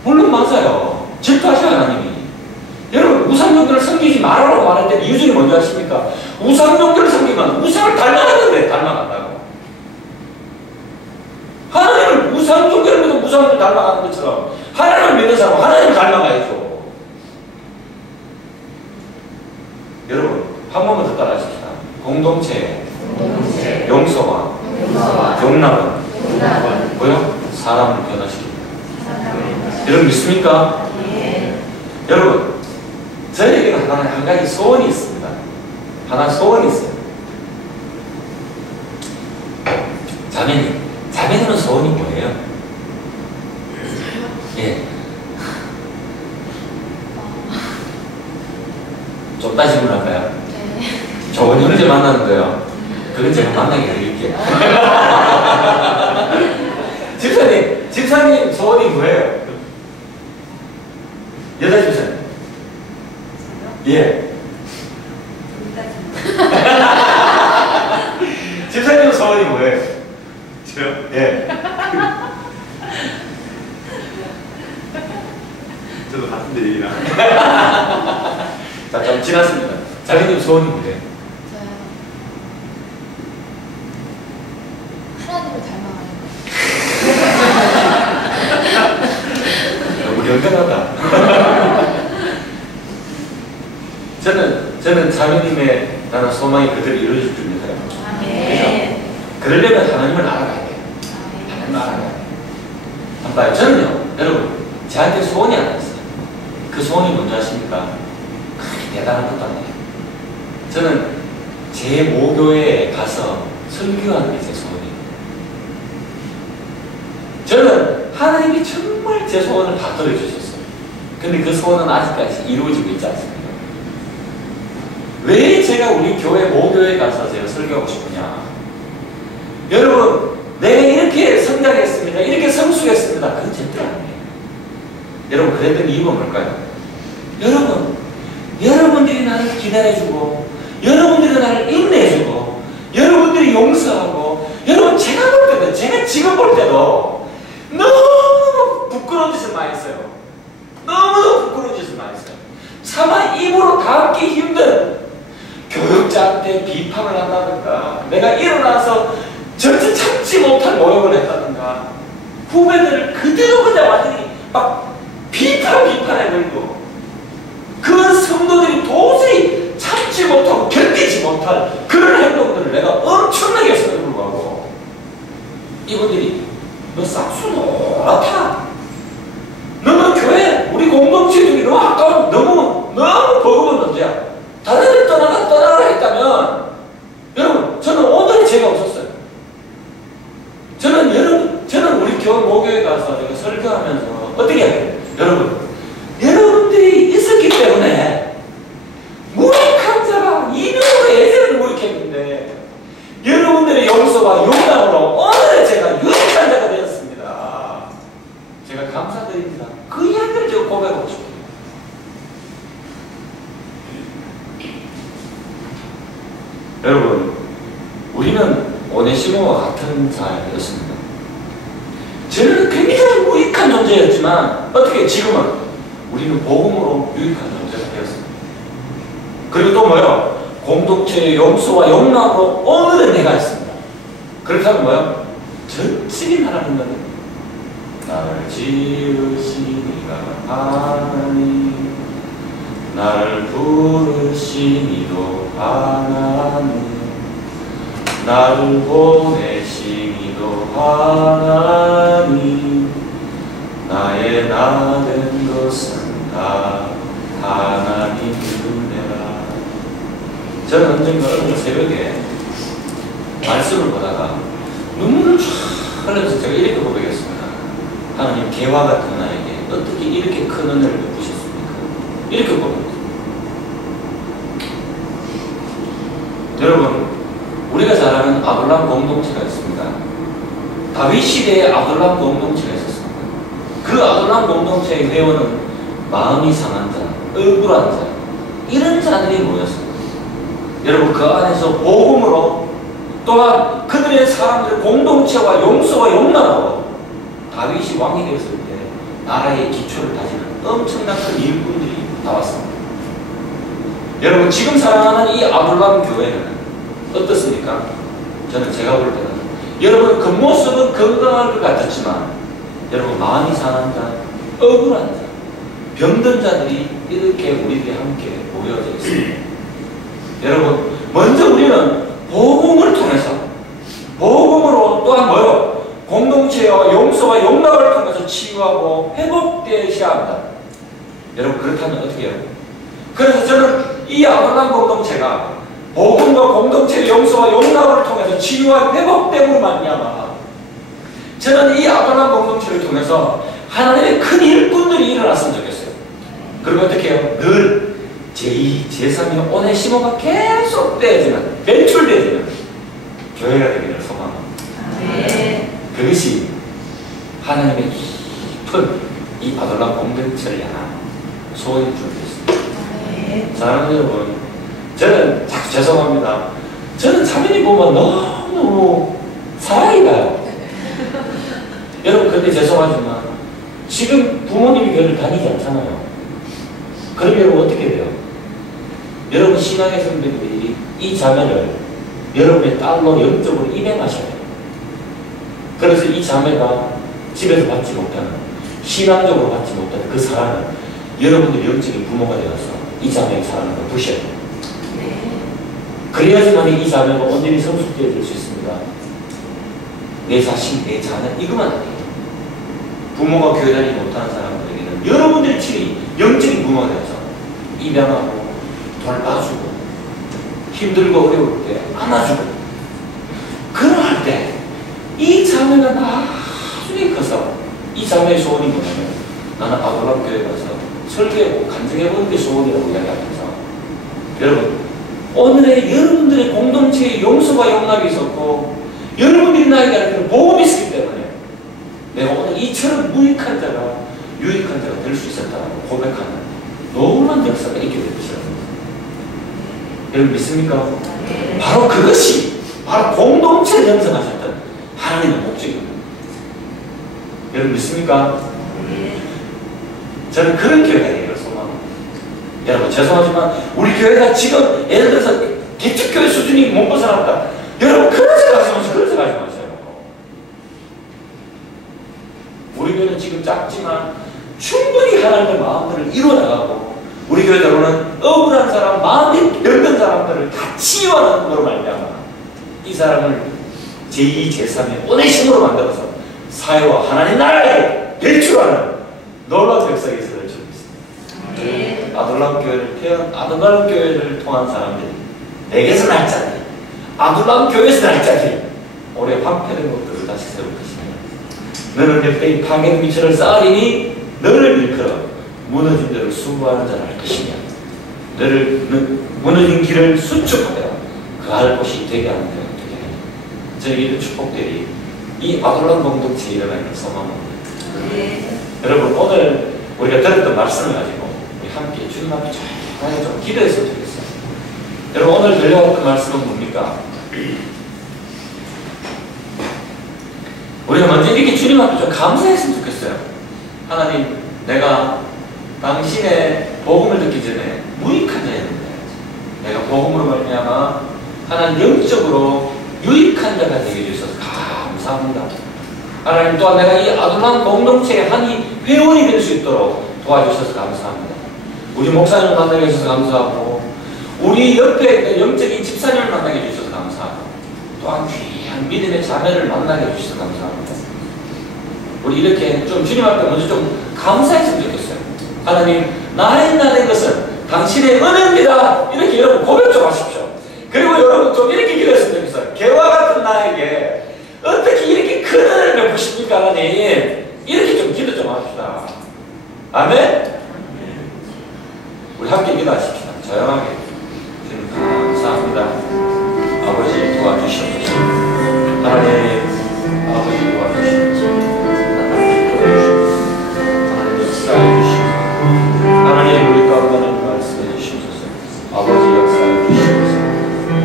물론 맞아요. 질투하셔, 하나님이. 여러분, 우상 종교를 섬기지 말아라고 말할 때 이유 중에 뭔지 아십니까? 우상 종교를 섬기면 우상을 닮아가는데 닮아간다고. 하나님을 우상 종교를 믿으면 우상을 닮아가는 것처럼 하나님을 믿는 사람은 하나님을 닮아가야죠. 여러분, 한 번만 더 따라하십시다. 공동체, 용서와 용납은 뭐요? 사람을 변화시킵니다. 여러분 믿습니까? 네. 여러분, 저에게는 한 가지 소원이 있습니다. 하나 소원이 있어요. 자매님은 소원이 뭐예요? 예. 좀 더 질문할까요? 네. 좋은 언제 만나는 거예요? 그건 제가 만나게 해드릴게요. 집사님 소원이 뭐예요? 여자 집사님. 예. 집사님 소원이 뭐예요? 저요? 예. 저도 같은데 얘기나. 자, 좀 지났습니다. 자기님 소원이 뭐예요? 저요. 하나님을 닮아가는 거. 우리 연결하다. 저는 자매님의 나는 소망이 그대로 이루어질 줄 믿어요. 네. 그러려면 하나님을 알아가야 돼요. 하나님을 알아가야 돼요. 한번 봐요. 저는요, 여러분, 저한테 소원이 하나 있어요. 그 소원이 뭔지 아십니까? 그렇게 대단한 것도 아니에요. 저는 제 모교회에 가서 설교하는 게 제 소원이에요. 저는 하나님이 정말 제 소원을 다 들어주셨어요. 근데 그 소원은 아직까지 이루어지고 있지 않습니다. 왜 제가 우리 교회 모교회에 가서 제가 설교하고 싶으냐? 여러분, 내가 이렇게 성장했습니다. 이렇게 성숙했습니다. 그건 절대 아니에요. 여러분, 그랬던 이유가 뭘까요? 여러분들이 나를 기다려주고, 여러분들이 나를 인내해주고, 여러분들이 용서하고, 여러분, 제가 볼 때도, 제가 지금 볼 때도 너무 부끄러운 짓을 많이 했어요. 너무 부끄러운 짓을 많이 했어요. 차마 입으로 닿기 힘든 교육자한테 비판을 한다든가, 내가 일어나서 절대 참지 못할 모욕을 했다든가, 후배들을 그대로 그냥 완전히 막 비판해버리고, 그 성도들이 도저히 참지 못하고 견디지 못할 그런 행동들을 내가 엄청나게 했음에도 불구하고 이분들이 너 싹수 노랗다, 너는 교회 우리 공동체 중에 너무 아까운 너무 버거운 문제야, 다른 데 떠나라 했다면, 여러분, 저는 오늘이 죄가 없었어요. 저는 우리 모교회 가서 제가 설교하면서 어떻게 해야 돼요? 여러분들이 있었기 때문에 무익한 자가 이명호가 예전에도 무익했는데 여러분들의 용서와 용납으로 오늘 제가 유익한 자가 되었습니다. 제가 감사드립니다. 그 이야기를 제가 고백하고 싶어요. 여러분, 우리는 오네시모와 같은 자였습니다. 저는 굉장히 무익한 존재였지만 어떻게 지금은 우리는 복음으로 유익한 존재가 되었습니다. 그리고 또 뭐요? 공동체의 용서와 용납으로 오늘은 내가 있습니다. 그렇게 하면 뭐요? 전적인 하나님 나라입니다. 나를 지으시니가 하나님, 나를 부르시니도 하나님, 나를 보내시니도 하나님, 나의 나 된 것은 다 하나님 은혜라. 저는 언젠가 어느 새벽에 말씀을 보다가 눈물을 쫙 흘리면서 제가 이렇게 고백했습니다. 하나님, 개와 같은 나에게 어떻게 이렇게 큰 은혜를 베푸셨습니까? 이렇게 고백했습니다. 여러분, 우리가 잘 아는 아둘람 공동체가 있습니다. 다윗 시대에 아둘람 공동체가 있었습니다. 그 아둘람 공동체의 회원은 마음이 상한 자, 억울한 자, 이런 자들이 모였습니다. 여러분, 그 안에서 복음으로 또한 그들의 사람들의 공동체와 용서와 용납으로 다윗이 왕이 되었을 때 나라의 기초를 다지는 엄청난 큰 일꾼들이 나왔습니다. 여러분, 지금 사랑하는 이 아둘람 교회는 어떻습니까? 저는 제가 볼 때는 여러분 겉모습은 건강할 것 같았지만 여러분 마음이 상한 자, 억울한 자, 병든 자들이 이렇게 우리들이 함께 모여져 있습니다. 여러분, 먼저 우리는 복음을 통해서 복음으로 또한 뭐요? 공동체와 용서와 용납을 통해서 치유하고 회복되어야 한다. 여러분, 그렇다면 어떻게 해요? 그래서 저는 이 아둘람 공동체가 복음과 공동체의 용서와 용납을 통해서 치유와 회복됨으로 말미암아 저는 이 아둘람 공동체를 통해서 하나님의 큰 일꾼들이 일어났으면 좋겠어요. 그리고 어떻게 해요? 늘 제2, 제3의 오네시모가 계속 떼어지는, 배출되어지는 교회가 되기를 소망합니다. 네. 그것이 하나님의 깊은 이 아둘람 공동체를 향한 소원인 줄 믿습니다. 네. 사랑하는 여러분, 저는 죄송합니다. 저는 자매님 보면 너무 사랑이 가요. 여러분, 근데 죄송하지만 지금 부모님이 교회를 다니지 않잖아요. 그럼 여러분 어떻게 돼요? 여러분 신앙의 선배들이 이 자매를 여러분의 딸로 영적으로 입양하셔야 돼요. 그래서 이 자매가 집에서 받지 못하는, 신앙적으로 받지 못하는 그 사랑을 여러분들이 영적인 부모가 되어서 이 자매의 사랑을 부셔야 돼요. 그래야지만 이 자매가 온전히 성숙되어질 수 있습니다. 내 자신, 내 자녀, 이것만 아니에요. 부모가 교회 다니지 못하는 사람들에게는 여러분들이 친히 영적인 부모가 되어서 입양하고 돌봐주고 힘들고 어려울 때 안아주고 그럴 때 이 자매가 나중에 커서 이 자매의 소원이 뭐냐면 나는 아둘람 교회 가서 설교하고 간증해보는 게 소원이라고 이야기하면서 여러분, 오늘의 여러분들의 공동체의 용서와 용납이 있었고 여러분들이 나에게 가르치는 복음이 있었기 때문에 내가 오늘 이처럼 유익한 자가 될 수 있었다고 고백하는 놀라운 역사가 있게 될 것이라는 겁니다. 여러분 믿습니까? 바로 그것이 바로 공동체를 형성하셨던 하나님의 목적입니다. 여러분 믿습니까? 저는 그런 교회가 되기를 소망합니다. 여러분 죄송하지만 우리 교회가 지금 예를 들어서 개척교회 수준이 못 벗어났다. 여러분 그런 생각하지 마세요. 그런 생각하지 마세요. 우리 교회는 지금 작지만 충분히 하나님의 마음들을 이루어나가고 우리 교회대로는 억울한 사람, 마음이 병든 사람들을 다 치유하는 것으로 말미암아 이 사람을 제2, 제3의 오네시모로 만들어서 사회와 하나님 나라에 배출하는 놀라운 역사가 있어야 줄 믿습니다. 아둘람 교회를 통한 사람들이 내게서 날 자들이 아둘람 교회에서 날 자들이 올해 황폐된 것들을 다시 세울 것이며 너는 옆에 파괴된 미천을 쌓으리니 너를 일컬어 무너진 데를 수고하는 자를 할 것이며 너를 무너진 길을 수축하여 그할 곳이 되게 하는 데가 되게 하니 저에게도 축복들이 이 아둘람 공동체에 일어나기를 소망합니다. 여러분 오늘 우리가 들었던 말씀을 가지고 우리 함께 주님 앞에 조용하게 좀 기도했으면 좋겠어요. 여러분 오늘 들려왔던 말씀은 뭡니까? 우리가 먼저 이렇게 주님 앞에 좀 감사했으면 좋겠어요. 하나님, 내가 당신의 복음을 듣기 전에 무익한 자였는데 내가 복음으로 말미암아 하나님 영적으로 유익한 자가 되게 해주셔서 감사합니다. 하나님 또한 내가 이 아둘람 공동체의 한 회원이 될 수 있도록 도와주셔서 감사합니다. 우리 목사님을 만나게 해주셔서 감사하고 우리 옆에 있는 영적인 집사님을 만나게 해주셔서 감사하고 또한 귀한 믿음의 자매를 만나게 해주셔서 감사합니다. 우리 이렇게 좀 주님 앞에 먼저 좀 감사했으면 좋겠어요. 하나님, 나의 나된 것은 당신의 은혜입니다. 이렇게 여러분 고백 좀 하십시오. 그리고 여러분 좀 이렇게 기도했으면 좋겠어요. 개와 같은 나에게 어떻게 이렇게 큰 은혜를 베푸십니까, 하나님? 이렇게 좀 기도 좀 합시다. 아멘? 우리 함께 기도하십시다. 조용하게. 주님 감사합니다. 아버지 도와주시옵소서. 하나님, 아버지 도와주시옵소서. 하나님 역사해 주시옵소서. 하나님 우리 가운데 말씀해 주시옵소서. 아버지 역사해 주시옵소서.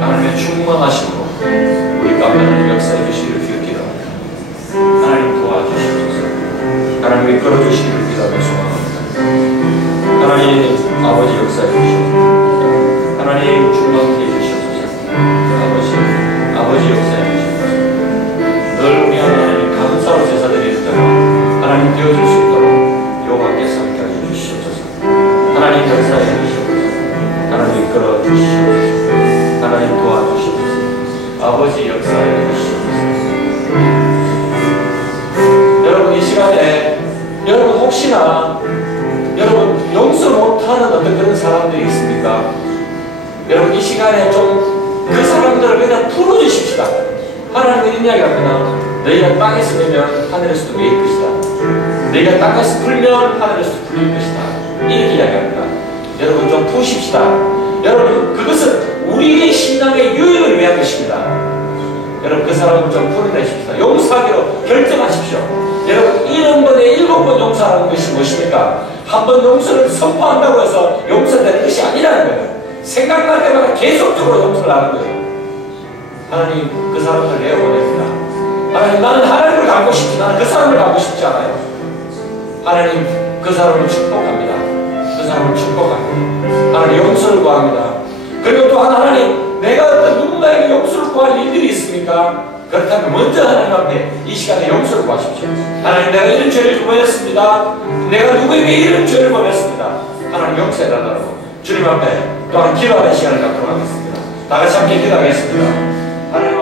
하나님의 충만하심으로 우리 가운데 역사해 주시기를 기도합니다. 하나님 도와주시옵소서. 하나님 이끌어 주시기를 기도하며 소망합니다. 하나님 아버지 역사해 주시옵소서. 하나님 충만케 해주시옵소서. 아버지 역사해 주시옵소서. 늘 우리 하나님 감사로 제사드릴 때로 하나님 되어줄 수 있도록 여호와께서 함께하여 주시옵소서. 하나님 역사해 주시옵소서. 하나님 이끌어 주시옵소서. 하나님 도와주시옵소서. 아버지 역사해 주시옵소서. 여러분 이 시간에 여러분 혹시나 여러분 용서 못하는 어떤 그런 사람들이 있습니까? 여러분 이 시간에 좀 그 사람들을 그냥 풀어주십시다. 하나님은 이야기합니다. 너희가 땅에서 내면 하늘에서도 매일 것이다. 너희가 땅에서 풀면 하늘에서도 풀릴 것이다. 이렇게 이야기합니다. 여러분 좀 푸십시다. 여러분 그것은 우리의 신앙의 유익을 위한 것입니다. 여러분 그 사람을 좀 풀어내십시다. 용서하기로 결정하십시오. 여러분 7번에 7번 용서하는 것이 무엇입니까? 한 번 용서를 선포한다고 해서 용서되는 것이 아니라는 거예요. 생각날 때마다 계속적으로 용서를 하는 거예요. 하나님 그 사람을 내어보냅니다. 하나님 나는 하나님을 닮고 싶지 나는 그 사람을 닮고 싶지 않아요. 하나님 그 사람을 축복합니다. 그 사람을 축복합니다. 하나님 용서를 구합니다. 그리고 또한 하나님 내가 어떤 누군가에게 용서를 구할 일들이 있습니까? 그렇다면 먼저 하나님 앞에 이 시간에 용서를 구하십시오. 하나님 내가 이런 죄를 범했습니다. 내가 누구에게 이런 죄를 범했습니다. 하나님 용서해달라고 주님 앞에 또한 기도하는 시간을 갖도록 하겠습니다. 다 같이 함께 기도하겠습니다. 하나님